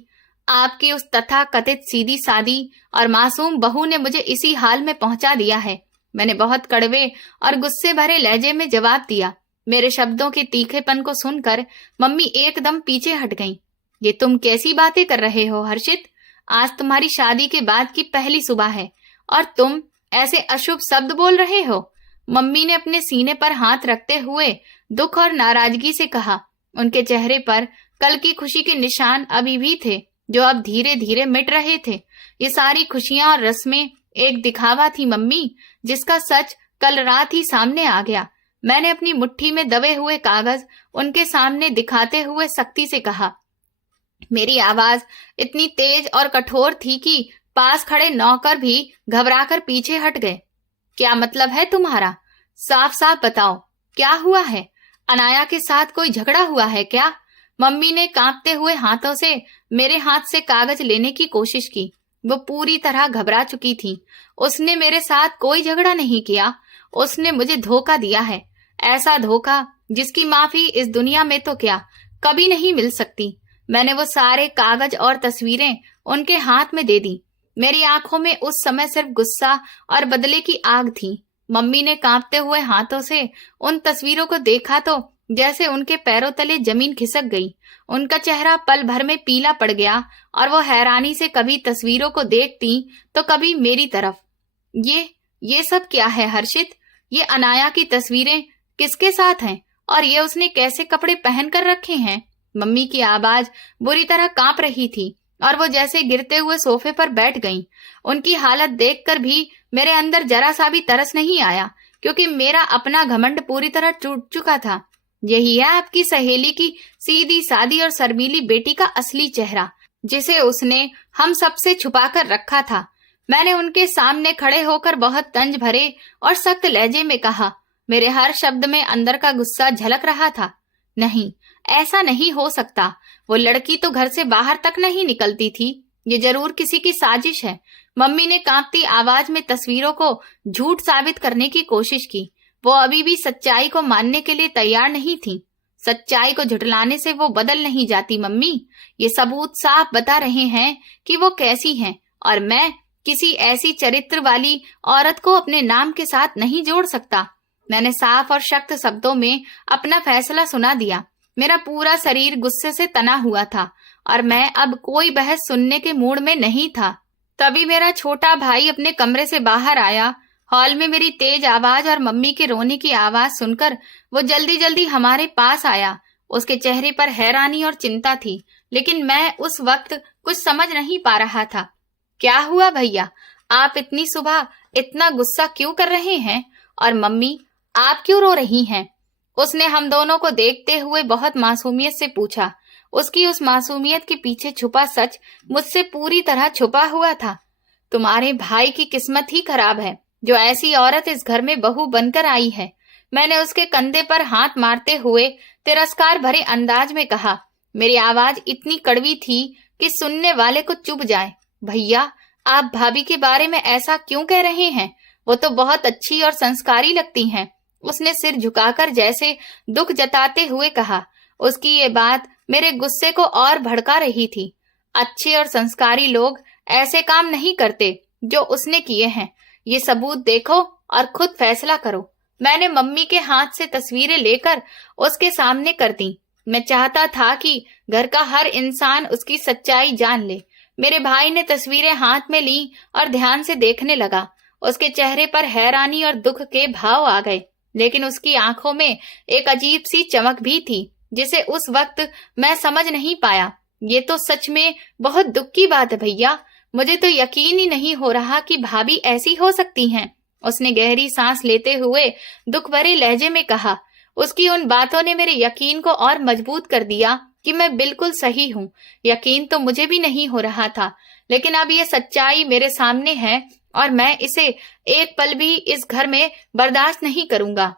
आपकी उस तथाकथित सीधी सादी और मासूम बहू ने मुझे इसी हाल में पहुंचा दिया है। मैंने बहुत कड़वे और गुस्से भरे लहजे में जवाब दिया। मेरे शब्दों के तीखेपन को सुनकर मम्मी एकदम पीछे हट गईं। ये तुम कैसी बातें कर रहे हो हर्षित? आज तुम्हारी शादी के बाद की पहली सुबह है और तुम ऐसे अशुभ शब्द बोल रहे हो। मम्मी ने अपने सीने पर हाथ रखते हुए दुख और नाराजगी से कहा। उनके चेहरे पर कल की खुशी के निशान अभी भी थे, जो अब धीरे धीरे मिट रहे थे। ये सारी खुशियां और रस्में एक दिखावा थी मम्मी, जिसका सच कल रात ही सामने आ गया। मैंने अपनी मुट्ठी में दबे हुए कागज उनके सामने दिखाते हुए सख्ती से कहा। मेरी आवाज इतनी तेज और कठोर थी कि पास खड़े नौकर भी घबराकर पीछे हट गए। क्या मतलब है तुम्हारा? साफ साफ बताओ, क्या हुआ है? अनाया के साथ कोई झगड़ा हुआ है क्या? मम्मी ने कांपते हुए हाथों से मेरे हाथ से कागज लेने की कोशिश की। वो पूरी तरह घबरा चुकी थी। उसने मेरे साथ कोई झगड़ा नहीं किया। उसने मुझे धोखा दिया है, ऐसा धोखा जिसकी माफी इस दुनिया में तो क्या कभी नहीं मिल सकती। मैंने वो सारे कागज और तस्वीरें उनके हाथ में दे दी। मेरी आंखों में उस समय सिर्फ गुस्सा और बदले की आग थी। मम्मी ने कांपते हुए हाथों से उन तस्वीरों को देखा तो जैसे उनके पैरों तले जमीन खिसक गई। उनका चेहरा पल भर में पीला पड़ गया और वो हैरानी से कभी तस्वीरों को देखती तो कभी मेरी तरफ। ये सब क्या है हर्षित? ये अनाया की तस्वीरें किसके साथ हैं और ये उसने कैसे कपड़े पहन कर रखे हैं? मम्मी की आवाज बुरी तरह कांप रही थी और वो जैसे गिरते हुए सोफे पर बैठ गईं। उनकी हालत देखकर भी मेरे अंदर जरा सा भी तरस नहीं आया, क्योंकि मेरा अपना घमंड पूरी तरह टूट चुका था। यही है आपकी सहेली की सीधी सादी और शर्मीली बेटी का असली चेहरा, जिसे उसने हम सबसे छुपा कर रखा था। मैंने उनके सामने खड़े होकर बहुत तंज भरे और सख्त लहजे में कहा। मेरे हर शब्द में अंदर का गुस्सा झलक रहा था। नहीं, ऐसा नहीं हो सकता। वो लड़की तो घर से बाहर तक नहीं निकलती थी। ये जरूर किसी की साजिश है। मम्मी ने कांपती आवाज में तस्वीरों को झूठ साबित करने की कोशिश की। वो अभी भी सच्चाई को मानने के लिए तैयार नहीं थी। सच्चाई को झुठलाने से वो बदल नहीं जाती मम्मी। ये सबूत साफ बता रहे हैं कि वो कैसी हैं, और मैं किसी ऐसी चरित्र वाली औरत को अपने नाम के साथ नहीं जोड़ सकता। मैंने साफ और सख्त शब्दों में अपना फैसला सुना दिया। मेरा पूरा शरीर गुस्से से तना हुआ था और मैं अब कोई बहस सुनने के मूड में नहीं था। तभी मेरा छोटा भाई अपने कमरे से बाहर आया। हॉल में मेरी तेज आवाज और मम्मी के रोने की आवाज सुनकर वो जल्दी जल्दी हमारे पास आया। उसके चेहरे पर हैरानी और चिंता थी, लेकिन मैं उस वक्त कुछ समझ नहीं पा रहा था। क्या हुआ भैया, आप इतनी सुबह इतना गुस्सा क्यों कर रहे हैं? और मम्मी, आप क्यों रो रही हैं? उसने हम दोनों को देखते हुए बहुत मासूमियत से पूछा। उसकी उस मासूमियत के पीछे छुपा सच मुझसे पूरी तरह छुपा हुआ था। तुम्हारे भाई की किस्मत ही खराब है जो ऐसी औरत इस घर में बहू बनकर आई है। मैंने उसके कंधे पर हाथ मारते हुए तिरस्कार भरे अंदाज में कहा। मेरी आवाज इतनी कड़वी थी कि सुनने वाले को चुभ जाए। भैया, आप भाभी के बारे में ऐसा क्यों कह रहे हैं? वो तो बहुत अच्छी और संस्कारी लगती हैं। उसने सिर झुकाकर जैसे दुख जताते हुए कहा। उसकी ये बात मेरे गुस्से को और भड़का रही थी। अच्छे और संस्कारी लोग ऐसे काम नहीं करते जो उसने किए हैं। ये सबूत देखो और खुद फैसला करो। मैंने मम्मी के हाथ से तस्वीरें लेकर उसके सामने कर दी। मैं चाहता था कि घर का हर इंसान उसकी सच्चाई जान ले। मेरे भाई ने तस्वीरें हाथ में ली और ध्यान से देखने लगा। उसके चेहरे पर हैरानी और दुख के भाव आ गए, लेकिन उसकी आंखों में एक अजीब सी चमक भी थी जिसे उस वक्त मैं समझ नहीं पाया। ये तो सच में बहुत दुख की बात है भैया। मुझे तो यकीन ही नहीं हो रहा कि भाभी ऐसी हो सकती हैं। उसने गहरी सांस लेते हुए दुख भरे लहजे में कहा। उसकी उन बातों ने मेरे यकीन को और मजबूत कर दिया कि मैं बिल्कुल सही हूँ। यकीन तो मुझे भी नहीं हो रहा था, लेकिन अब ये सच्चाई मेरे सामने है और मैं इसे एक पल भी इस घर में बर्दाश्त नहीं करूंगा।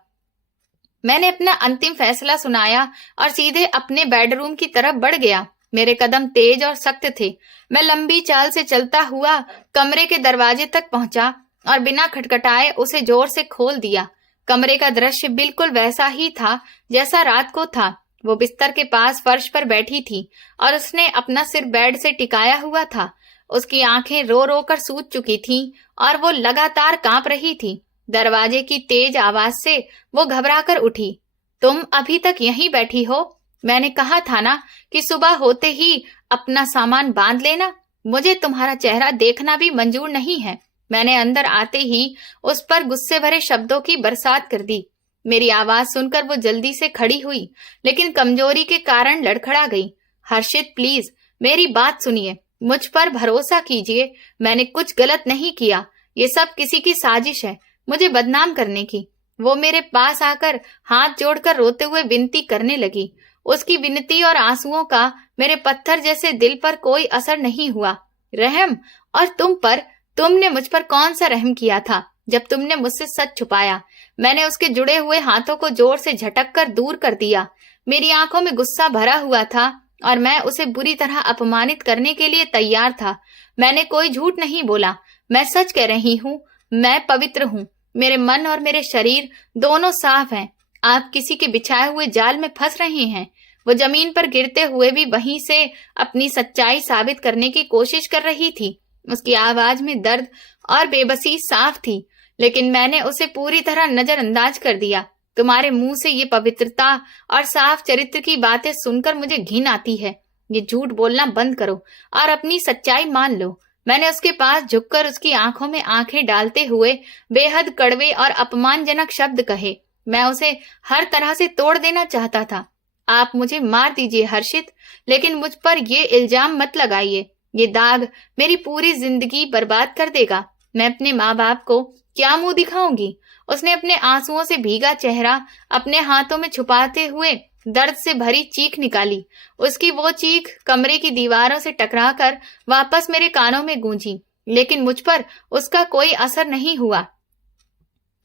मैंने अपना अंतिम फैसला सुनाया और सीधे अपने बेडरूम की तरफ बढ़ गया। मेरे कदम तेज और सख्त थे। मैं लंबी चाल से चलता हुआ कमरे के दरवाजे तक पहुंचा और बिना खटखटाए उसे जोर से खोल दिया। कमरे का दृश्य बिल्कुल वैसा ही था जैसा रात को था। वो बिस्तर के पास फर्श पर बैठी थी और उसने अपना सिर बेड से टिकाया हुआ था। उसकी आंखें रो रो कर सूज चुकी थीं और वो लगातार कांप रही थी। दरवाजे की तेज आवाज से वो घबराकर उठी। तुम अभी तक यहीं बैठी हो? मैंने कहा था ना कि सुबह होते ही अपना सामान बांध लेना। मुझे तुम्हारा चेहरा देखना भी मंजूर नहीं है। मैंने अंदर आते ही उस पर गुस्से भरे शब्दों की बरसात कर दी। मेरी आवाज सुनकर वो जल्दी से खड़ी हुई, लेकिन कमजोरी के कारण लड़खड़ा गई। हर्षित, प्लीज मेरी बात सुनिए। मुझ पर भरोसा कीजिए। मैंने कुछ गलत नहीं किया। ये सब किसी की साजिश है मुझे बदनाम करने की। वो मेरे पास आकर हाथ जोड़कर रोते हुए विनती करने लगी। उसकी विनती और आंसुओं का मेरे पत्थर जैसे दिल पर कोई असर नहीं हुआ। रहम, और तुम पर? तुमने मुझ पर कौन सा रहम किया था जब तुमने मुझसे सच छुपाया? मैंने उसके जुड़े हुए हाथों को जोर से झटक कर दूर कर दिया। मेरी आंखों में गुस्सा भरा हुआ था और मैं उसे बुरी तरह अपमानित करने के लिए तैयार था। मैंने कोई झूठ नहीं बोला। मैं सच कह रही हूँ। मैं पवित्र हूँ। मेरे मन और मेरे शरीर दोनों साफ हैं। आप किसी के बिछाए हुए जाल में फंस रहे हैं। वो जमीन पर गिरते हुए भी वहीं से अपनी सच्चाई साबित करने की कोशिश कर रही थी। उसकी आवाज में दर्द और बेबसी साफ थी, लेकिन मैंने उसे पूरी तरह नजरअंदाज कर दिया। तुम्हारे मुंह से ये पवित्रता और साफ चरित्र की बातें सुनकर मुझे घिन आती है। ये झूठ बोलना बंद करो और अपनी सच्चाई मान लो। मैंने उसके पास झुककर उसकी आंखों में आंखें डालते हुए बेहद कड़वे और अपमानजनक शब्द कहे। मैं उसे हर तरह से तोड़ देना चाहता था। आप मुझे मार दीजिए हर्षित, लेकिन मुझ पर ये इल्जाम मत लगाइए। ये दाग मेरी पूरी जिंदगी बर्बाद कर देगा। मैं अपने माँ बाप को क्या मुंह दिखाऊंगी? उसने अपने आंसुओं से भीगा चेहरा अपने हाथों में छुपाते हुए दर्द से भरी चीख निकाली। उसकी वो चीख कमरे की दीवारों से टकराकर वापस मेरे कानों में गूंजी, लेकिन मुझ पर उसका कोई असर नहीं हुआ।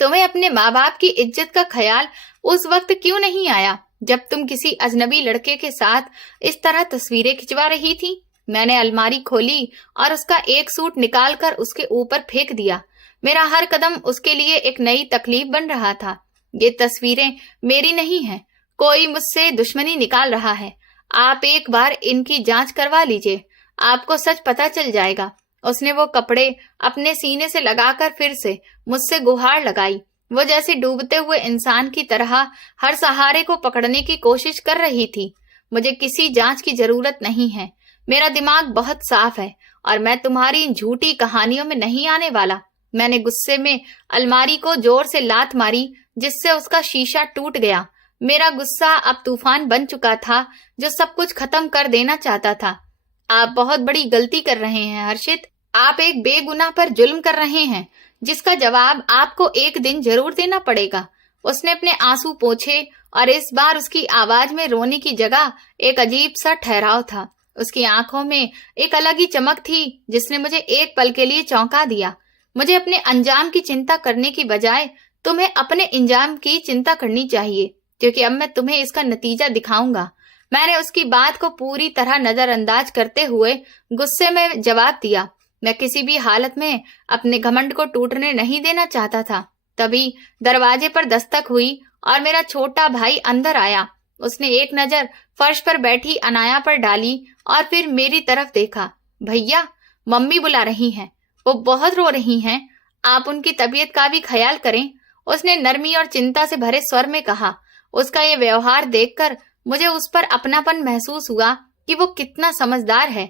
तुम्हें अपने माँ बाप की इज्जत का ख्याल उस वक्त क्यों नहीं आया जब तुम किसी अजनबी लड़के के साथ इस तरह तस्वीरें खिंचवा रही थी? मैंने अलमारी खोली और उसका एक सूट निकालकर उसके ऊपर फेंक दिया। मेरा हर कदम उसके लिए एक नई तकलीफ बन रहा था। ये तस्वीरें मेरी नहीं हैं। कोई मुझसे दुश्मनी निकाल रहा है। आप एक बार इनकी जांच करवा लीजिए, आपको सच पता चल जाएगा। उसने वो कपड़े अपने सीने से लगाकर फिर से मुझसे गुहार लगाई। वो जैसे डूबते हुए इंसान की तरह हर सहारे को पकड़ने की कोशिश कर रही थी। मुझे किसी जांच की जरूरत नहीं है। मेरा दिमाग बहुत साफ है और मैं तुम्हारी इन झूठी कहानियों में नहीं आने वाला। मैंने गुस्से में अलमारी को जोर से लात मारी, जिससे उसका शीशा टूट गया। मेरा गुस्सा अब तूफान बन चुका था जो सब कुछ खत्म कर देना चाहता था। आप बहुत बड़ी गलती कर रहे हैं हर्षित। आप एक बेगुनाह पर जुल्म कर रहे हैं, जिसका जवाब आपको एक दिन जरूर देना पड़ेगा। उसने अपने आंसू पोंछे और इस बार उसकी आवाज में रोने की जगह एक अजीब सा ठहराव था। उसकी आंखों में एक अलग ही चमक थी जिसने मुझे एक पल के लिए चौंका दिया। मुझे अपने अंजाम की चिंता करने की बजाय तुम्हें अपने इंजाम की चिंता करनी चाहिए, क्योंकि अब मैं तुम्हें इसका नतीजा दिखाऊंगा। मैंने उसकी बात को पूरी तरह नजरअंदाज करते हुए गुस्से में जवाब दिया। मैं किसी भी हालत में अपने घमंड को टूटने नहीं देना चाहता था। तभी दरवाजे पर दस्तक हुई और मेरा छोटा भाई अंदर आया। उसने एक नजर फर्श पर बैठी अनाया पर डाली और फिर मेरी तरफ देखा। भैया, मम्मी बुला रही हैं, वो बहुत रो रही हैं, आप उनकी तबीयत का भी ख्याल करें, उसने नरमी और चिंता से भरे स्वर में कहा। उसका ये व्यवहार देखकर मुझे उस पर अपनापन महसूस हुआ कि वो कितना समझदार है।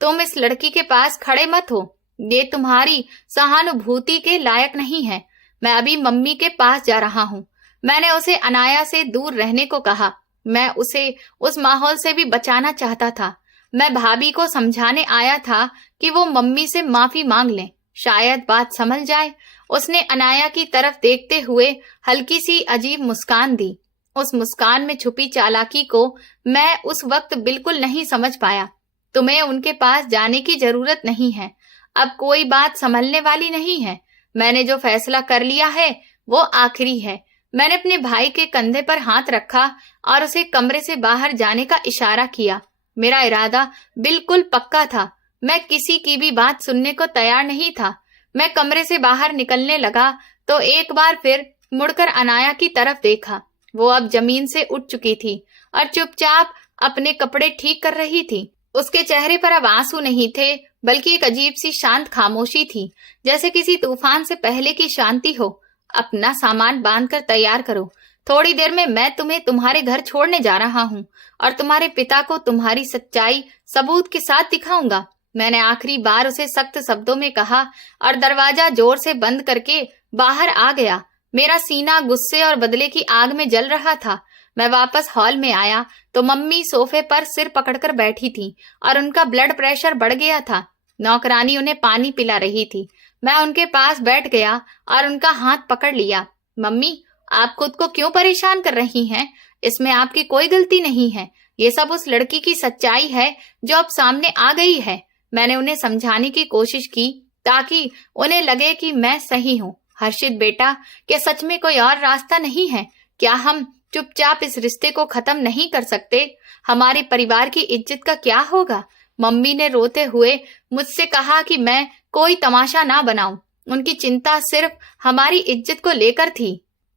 तुम इस लड़की के पास खड़े मत हो, ये तुम्हारी सहानुभूति के लायक नहीं है। मैं अभी मम्मी के पास जा रहा हूँ। मैंने उसे अनाया से दूर रहने को कहा। मैं उसे उस माहौल से भी बचाना चाहता था। मैं भाभी को समझाने आया था कि वो मम्मी से माफी मांग लें, शायद बात संभल जाए। उसने अनाया की तरफ देखते हुए हल्की सी अजीब मुस्कान दी। उस मुस्कान में छुपी चालाकी को मैं उस वक्त बिल्कुल नहीं समझ पाया। तुम्हें उनके पास जाने की जरूरत नहीं है, अब कोई बात संभलने वाली नहीं है। मैंने जो फैसला कर लिया है वो आखिरी है। मैंने अपने भाई के कंधे पर हाथ रखा और उसे कमरे से बाहर जाने का इशारा किया। मेरा इरादा बिल्कुल पक्का था। मैं किसी की भी बात सुनने को तैयार नहीं था। मैं कमरे से बाहर निकलने लगा तो एक बार फिर मुड़कर अनाया की तरफ देखा। वो अब जमीन से उठ चुकी थी और चुपचाप अपने कपड़े ठीक कर रही थी। उसके चेहरे पर अब आंसू नहीं थे, बल्कि एक अजीब सी शांत खामोशी थी, जैसे किसी तूफान से पहले की शांति हो। अपना सामान बांधकर तैयार करो, थोड़ी देर में मैं तुम्हें तुम्हारे घर छोड़ने जा रहा हूँ और तुम्हारे पिता को तुम्हारी सच्चाई सबूत के साथ दिखाऊंगा। मैंने आखिरी बार उसे सख्त शब्दों में कहा और दरवाजा जोर से बंद करके बाहर आ गया। मेरा सीना गुस्से और बदले की आग में जल रहा था। मैं वापस हॉल में आया तो मम्मी सोफे पर सिर पकड़कर बैठी थी और उनका ब्लड प्रेशर बढ़ गया था। नौकरानी उन्हें पानी पिला रही थी। मैं उनके पास बैठ गया और उनका हाथ पकड़ लिया। मम्मी, आप खुद को क्यों परेशान कर रही हैं? इसमें आपकी कोई गलती नहीं है। ये सब उस लड़की की सच्चाई है जो अब सामने आ गई है। मैंने उन्हें समझाने की कोशिश की ताकि उन्हें लगे कि मैं सही हूँ। हर्षित बेटा, क्या सच में कोई और रास्ता नहीं है? क्या हम चुपचाप इस रिश्ते को खत्म नहीं कर सकते? हमारे परिवार की इज्जत का क्या होगा? मम्मी ने रोते हुए मुझसे कहा कि मैं कोई तमाशा ना बनाऊं। उनकी चिंता सिर्फ हमारी इज्जत को लेकर थी।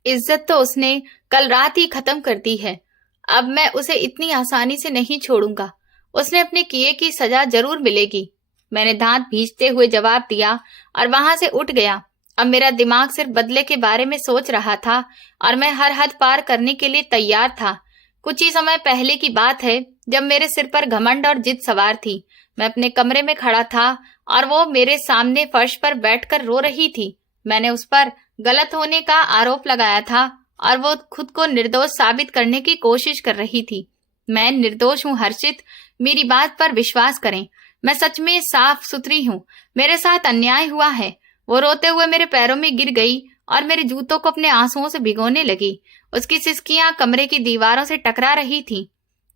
इज्जत तो उसने कल रात ही खत्म कर दी है। अब मैं उसे इतनी आसानी से नहीं छोड़ूंगा। उसने अपने किए की सजा जरूर मिलेगी। मैंने दांत भींचते हुए जवाब दिया और वहां से उठ गया। अब मेरा दिमाग सिर्फ बदले के बारे में सोच रहा था और मैं हर हद पार करने के लिए तैयार था। कुछ ही समय पहले की बात है जब मेरे सिर पर घमंड और जिद सवार थी। मैं अपने कमरे में खड़ा था और वो मेरे सामने फर्श पर बैठकर रो रही थी। मैंने उस पर गलत होने का आरोप लगाया था और वो खुद को निर्दोष साबित करने की कोशिश कर रही थी। मैं निर्दोष हूँ हर्षित, मेरी बात पर विश्वास करें। मैं सच में साफ सुथरी हूँ। मेरे साथ अन्याय हुआ है। वो रोते हुए मेरे पैरों में गिर गई और मेरे जूतों को अपने आंसुओं से भिगोने लगी। उसकी सिसकियां कमरे की दीवारों से टकरा रही थी।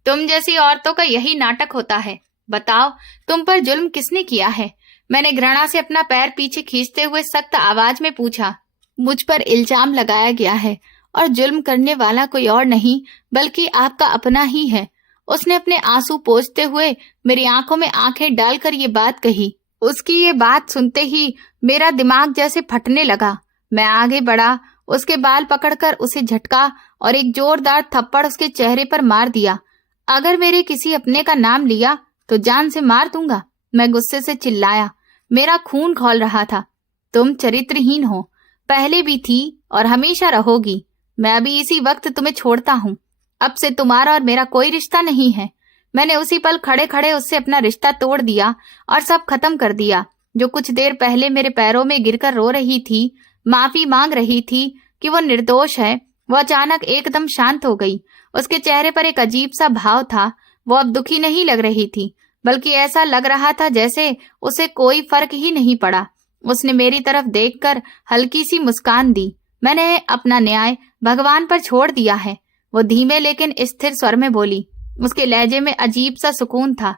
तुम जैसी औरतों का यही नाटक होता है। बताओ, तुम पर जुल्म किसने किया है? मैंने घृणा से अपना पैर पीछे खींचते हुए सख्त आवाज में पूछा। मुझ पर इल्जाम लगाया गया है और जुल्म करने वाला कोई और नहीं बल्कि आपका अपना ही है। उसने अपने आंसू पोंछते हुए मेरी आंखों में आंखें डालकर ये बात कही। उसकी ये बात सुनते ही मेरा दिमाग जैसे फटने लगा। मैं आगे बढ़ा, उसके बाल पकड़कर उसे झटका और एक जोरदार थप्पड़ उसके चेहरे पर मार दिया। अगर मेरे किसी अपने का नाम लिया तो जान से मार दूंगा, मैं गुस्से से चिल्लाया। मेरा खून खौल रहा था। तुम चरित्रहीन हो, पहले भी थी और हमेशा रहोगी। मैं अभी इसी वक्त तुम्हें छोड़ता हूँ। अब से तुम्हारा और मेरा कोई रिश्ता नहीं है। मैंने उसी पल खड़े खड़े उससे अपना रिश्ता तोड़ दिया और सब खत्म कर दिया। जो कुछ देर पहले मेरे पैरों में गिरकर रो रही थी, माफी मांग रही थी कि वो निर्दोष है, वो अचानक एकदम शांत हो गई। उसके चेहरे पर एक अजीब सा भाव था। वो अब दुखी नहीं लग रही थी, बल्कि ऐसा लग रहा था जैसे उसे कोई फर्क ही नहीं पड़ा। उसने मेरी तरफ देखकर हल्की सी मुस्कान दी। मैंने अपना न्याय भगवान पर छोड़ दिया है, वो धीमे लेकिन स्थिर स्वर में बोली। उसके लहजे में अजीब सा सुकून था।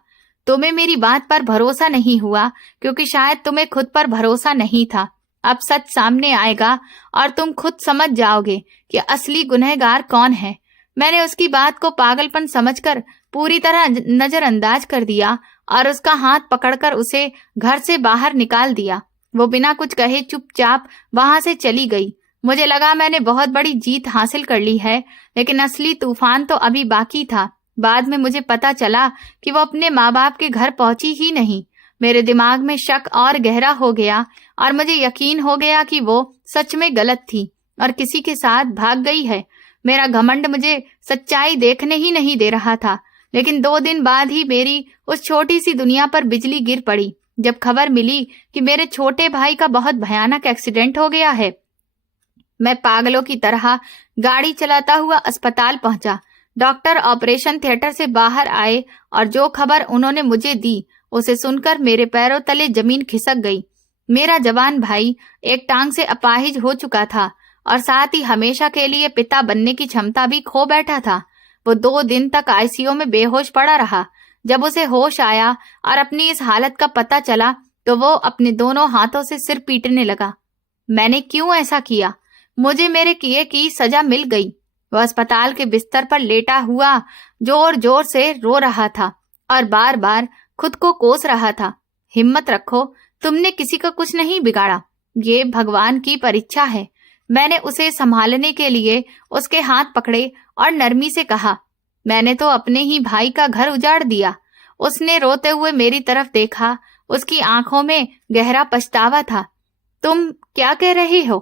तुम्हें मेरी बात पर भरोसा नहीं हुआ क्योंकि शायद तुम्हें खुद पर भरोसा नहीं था। अब सच सामने आएगा और तुम खुद समझ जाओगे कि असली गुनहगार कौन है। मैंने उसकी बात को पागलपन समझकर पूरी तरह नजरअंदाज कर दिया और उसका हाथ पकड़कर उसे घर से बाहर निकाल दिया। वो बिना कुछ कहे चुपचाप वहां से चली गई। मुझे लगा मैंने बहुत बड़ी जीत हासिल कर ली है, लेकिन असली तूफान तो अभी बाकी था। बाद में मुझे पता चला कि वो अपने माँ बाप के घर पहुंची ही नहीं। मेरे दिमाग में शक और गहरा हो गया और मुझे यकीन हो गया कि वो सच में गलत थी और किसी के साथ भाग गई है। मेरा घमंड मुझे सच्चाई देखने ही नहीं दे रहा था, लेकिन 2 दिन बाद ही मेरी उस छोटी सी दुनिया पर बिजली गिर पड़ी जब खबर मिली कि मेरे छोटे भाई का बहुत भयानक एक्सीडेंट हो गया है। मैं पागलों की तरह गाड़ी चलाता हुआ अस्पताल पहुंचा। डॉक्टर ऑपरेशन थिएटर से बाहर आए और जो खबर उन्होंने मुझे दी उसे सुनकर मेरे पैरों तले जमीन खिसक गई। मेरा जवान भाई एक टांग से अपाहिज हो चुका था और साथ ही हमेशा के लिए पिता बनने की क्षमता भी खो बैठा था। वो 2 दिन तक आईसीयू में बेहोश पड़ा रहा। जब उसे होश आया और अपनी इस हालत का पता चला तो वो अपने दोनों हाथों से सिर पीटने लगा। मैंने क्यों ऐसा किया? मुझे मेरे किए की सजा मिल गई। वह अस्पताल के बिस्तर पर लेटा हुआ जोर जोर से रो रहा था और बार बार खुद को कोस रहा था। हिम्मत रखो, तुमने किसी का कुछ नहीं बिगाड़ा, ये भगवान की परीक्षा है। मैंने उसे संभालने के लिए उसके हाथ पकड़े और नरमी से कहा, मैंने तो अपने ही भाई का घर उजाड़ दिया। उसने रोते हुए मेरी तरफ देखा। उसकी आंखों में गहरा पछतावा था। तुम क्या कह रहे हो?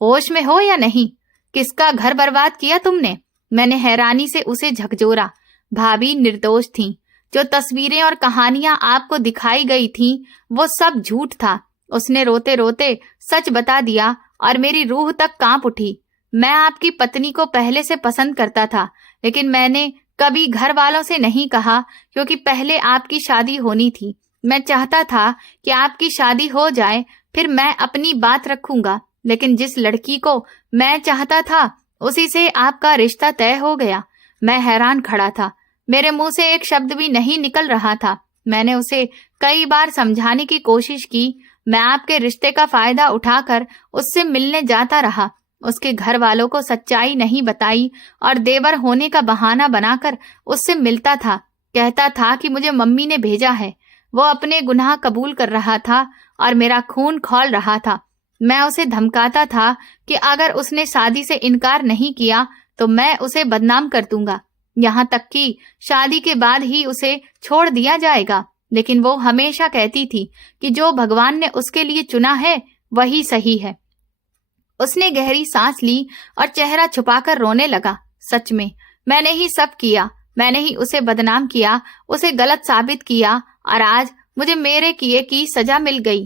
होश में हो या नहीं? किसका घर बर्बाद किया तुमने? मैंने हैरानी से उसे झकझोरा। भाभी निर्दोष थीं। जो तस्वीरें और कहानियां आपको दिखाई गई थीं, वो सब झूठ था। उसने रोते रोते सच बता दिया और मेरी रूह तक कांप उठी। मैं आपकी पत्नी को पहले से पसंद करता था, लेकिन मैंने कभी घर वालों से नहीं कहा क्योंकि पहले आपकी शादी होनी थी। मैं चाहता था कि आपकी शादी हो जाए, फिर मैं अपनी बात रखूंगा। लेकिन जिस लड़की को मैं चाहता था उसी से आपका रिश्ता तय हो गया। मैं हैरान खड़ा था। मेरे मुंह से एक शब्द भी नहीं निकल रहा था। मैंने उसे कई बार समझाने की कोशिश की। मैं आपके रिश्ते का फायदा उठाकर उससे मिलने जाता रहा। उसके घर वालों को सच्चाई नहीं बताई और देवर होने का बहाना बनाकर उससे मिलता था। कहता था कि मुझे मम्मी ने भेजा है। वो अपने गुनाह कबूल कर रहा था और मेरा खून खौल रहा था। मैं उसे धमकाता था कि अगर उसने शादी से इनकार नहीं किया तो मैं उसे बदनाम कर दूंगा, यहाँ तक कि शादी के बाद ही उसे छोड़ दिया जाएगा। लेकिन वो हमेशा कहती थी कि जो भगवान ने उसके लिए चुना है वही सही है। उसने गहरी सांस ली और चेहरा छुपाकर रोने लगा। सच में मैंने ही सब किया। मैंने ही उसे बदनाम किया, उसे गलत साबित किया और आज मुझे मेरे किए की सजा मिल गई।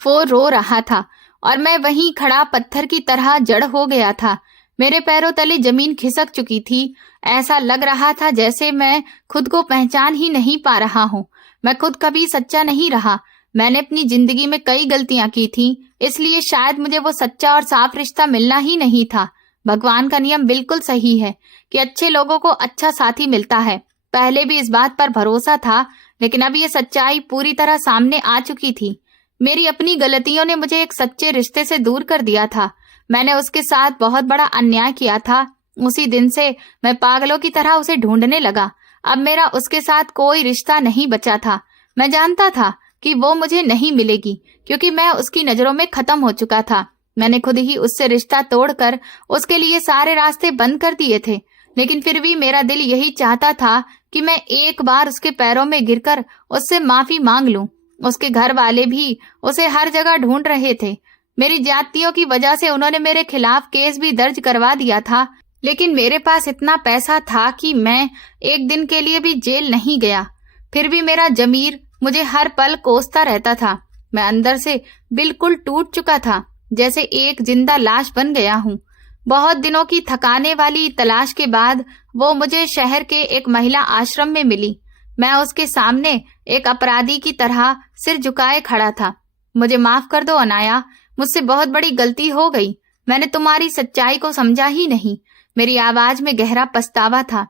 वो रो रहा था और मैं वहीं खड़ा पत्थर की तरह जड़ हो गया था। मेरे पैरों तले जमीन खिसक चुकी थी। ऐसा लग रहा था जैसे मैं खुद को पहचान ही नहीं पा रहा हूँ। मैं खुद कभी सच्चा नहीं रहा। मैंने अपनी जिंदगी में कई गलतियां की थी, इसलिए शायद मुझे वो सच्चा और साफ रिश्ता मिलना ही नहीं था। भगवान का नियम बिल्कुल सही है कि अच्छे लोगों को अच्छा साथी मिलता है। पहले भी इस बात पर भरोसा था, लेकिन अब ये सच्चाई पूरी तरह सामने आ चुकी थी। मेरी अपनी गलतियों ने मुझे एक सच्चे रिश्ते से दूर कर दिया था। मैंने उसके साथ बहुत बड़ा अन्याय किया था। उसी दिन से मैं पागलों की तरह उसे ढूंढने लगा। अब मेरा उसके साथ कोई रिश्ता नहीं बचा था। मैं जानता था कि वो मुझे नहीं मिलेगी क्योंकि मैं उसकी नजरों में खत्म हो चुका था। मैंने खुद ही उससे रिश्ता तोड़कर उसके लिए सारे रास्ते बंद कर दिए थे, लेकिन फिर भी मेरा दिल यही चाहता था कि मैं एक बार उसके पैरों में गिरकर उससे माफी मांग लूं। उसके घर वाले भी उसे हर जगह ढूंढ रहे थे। मेरी जातियों की वजह से उन्होंने मेरे खिलाफ केस भी दर्ज करवा दिया था, लेकिन मेरे पास इतना पैसा था कि मैं एक दिन के लिए भी जेल नहीं गया। फिर भी मेरा जमीर मुझे हर पल कोसता रहता था। मैं अंदर से बिल्कुल टूट चुका था, जैसे एक जिंदा लाश बन गया हूँ। बहुत दिनों की थकाने वाली तलाश के बाद वो मुझे शहर के एक महिला आश्रम में मिली। मैं उसके सामने एक अपराधी की तरह सिर झुकाए खड़ा था। मुझे माफ कर दो अनाया, मुझसे बहुत बड़ी गलती हो गई। मैंने तुम्हारी सच्चाई को समझा ही नहीं। मेरी आवाज में गहरा पछतावा था।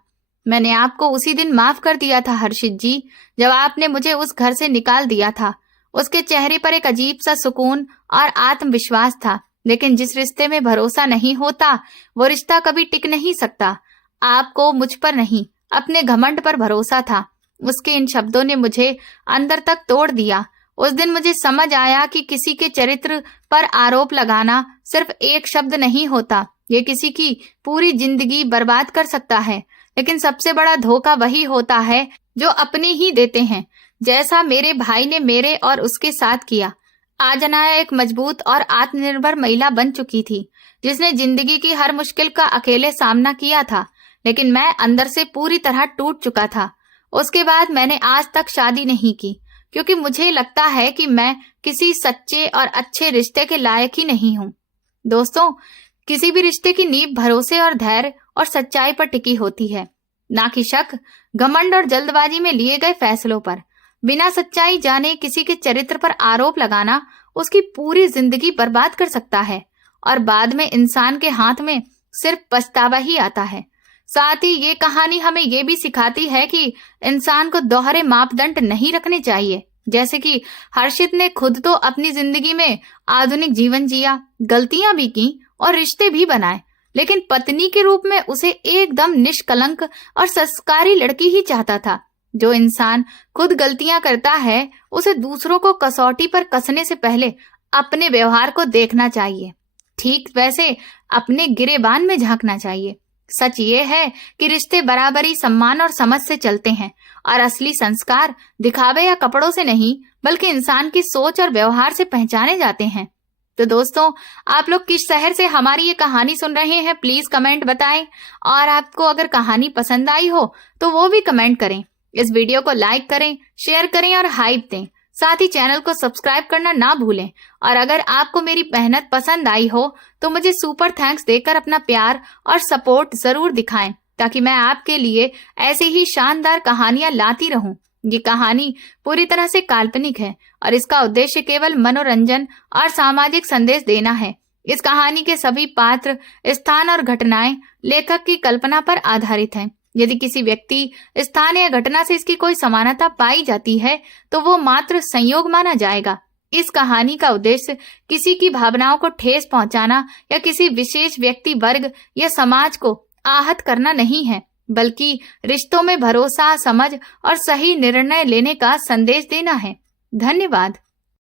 मैंने आपको उसी दिन माफ कर दिया था हर्षित जी, जब आपने मुझे उस घर से निकाल दिया था। उसके चेहरे पर एक अजीब सा सुकून और आत्मविश्वास था। लेकिन जिस रिश्ते में भरोसा नहीं होता वो रिश्ता कभी टिक नहीं सकता। आपको मुझ पर नहीं, अपने घमंड पर भरोसा था। उसके इन शब्दों ने मुझे अंदर तक तोड़ दिया। उस दिन मुझे समझ आया कि किसी के चरित्र पर आरोप लगाना सिर्फ एक शब्द नहीं होता, ये किसी की पूरी जिंदगी बर्बाद कर सकता है। लेकिन सबसे बड़ा धोखा वही होता है जो अपने ही देते हैं, जैसा मेरे भाई ने मेरे और उसके साथ किया। आज अनाया एक मजबूत और आत्मनिर्भर महिला बन चुकी थी, जिसने जिंदगी की हर मुश्किल का अकेले सामना किया था। लेकिन मैं अंदर से पूरी तरह टूट चुका था। उसके बाद मैंने आज तक शादी नहीं की, क्योंकि मुझे लगता है कि मैं किसी सच्चे और अच्छे रिश्ते के लायक ही नहीं हूँ। दोस्तों, किसी भी रिश्ते की नींव भरोसे और धैर्य और सच्चाई पर टिकी होती है, ना कि शक, घमंड और जल्दबाजी में लिए गए फैसलों पर। बिना सच्चाई जाने किसी के चरित्र पर आरोप लगाना उसकी पूरी जिंदगी बर्बाद कर सकता है और बाद में इंसान के हाथ में सिर्फ पछतावा ही आता है। साथ ही ये कहानी हमें ये भी सिखाती है कि इंसान को दोहरे मापदंड नहीं रखने चाहिए। जैसे कि हर्षित ने खुद तो अपनी जिंदगी में आधुनिक जीवन जिया, गलतियां भी की और रिश्ते भी बनाए, लेकिन पत्नी के रूप में उसे एकदम निष्कलंक और संस्कारी लड़की ही चाहता था। जो इंसान खुद गलतियां करता है उसे दूसरों को कसौटी पर कसने से पहले अपने व्यवहार को देखना चाहिए। ठीक वैसे अपने गिरेबान में झांकना चाहिए। सच ये है कि रिश्ते बराबरी, सम्मान और समझ से चलते हैं और असली संस्कार दिखावे या कपड़ों से नहीं, बल्कि इंसान की सोच और व्यवहार से पहचाने जाते हैं। तो दोस्तों, आप लोग किस शहर से हमारी ये कहानी सुन रहे हैं, प्लीज कमेंट बताएं। और आपको अगर कहानी पसंद आई हो तो वो भी कमेंट करें। इस वीडियो को लाइक करें, शेयर करें और हाइप दें। साथ ही चैनल को सब्सक्राइब करना ना भूलें। और अगर आपको मेरी मेहनत पसंद आई हो तो मुझे सुपर थैंक्स देकर अपना प्यार और सपोर्ट जरूर दिखाएं, ताकि मैं आपके लिए ऐसी ही शानदार कहानियां लाती रहूं। ये कहानी पूरी तरह से काल्पनिक है और इसका उद्देश्य केवल मनोरंजन और सामाजिक संदेश देना है। इस कहानी के सभी पात्र, स्थान और घटनाएं लेखक की कल्पना पर आधारित हैं। यदि किसी व्यक्ति, स्थान या घटना से इसकी कोई समानता पाई जाती है तो वो मात्र संयोग माना जाएगा। इस कहानी का उद्देश्य किसी की भावनाओं को ठेस पहुंचाना या किसी विशेष व्यक्ति, वर्ग या समाज को आहत करना नहीं है, बल्कि रिश्तों में भरोसा, समझ और सही निर्णय लेने का संदेश देना है। धन्यवाद।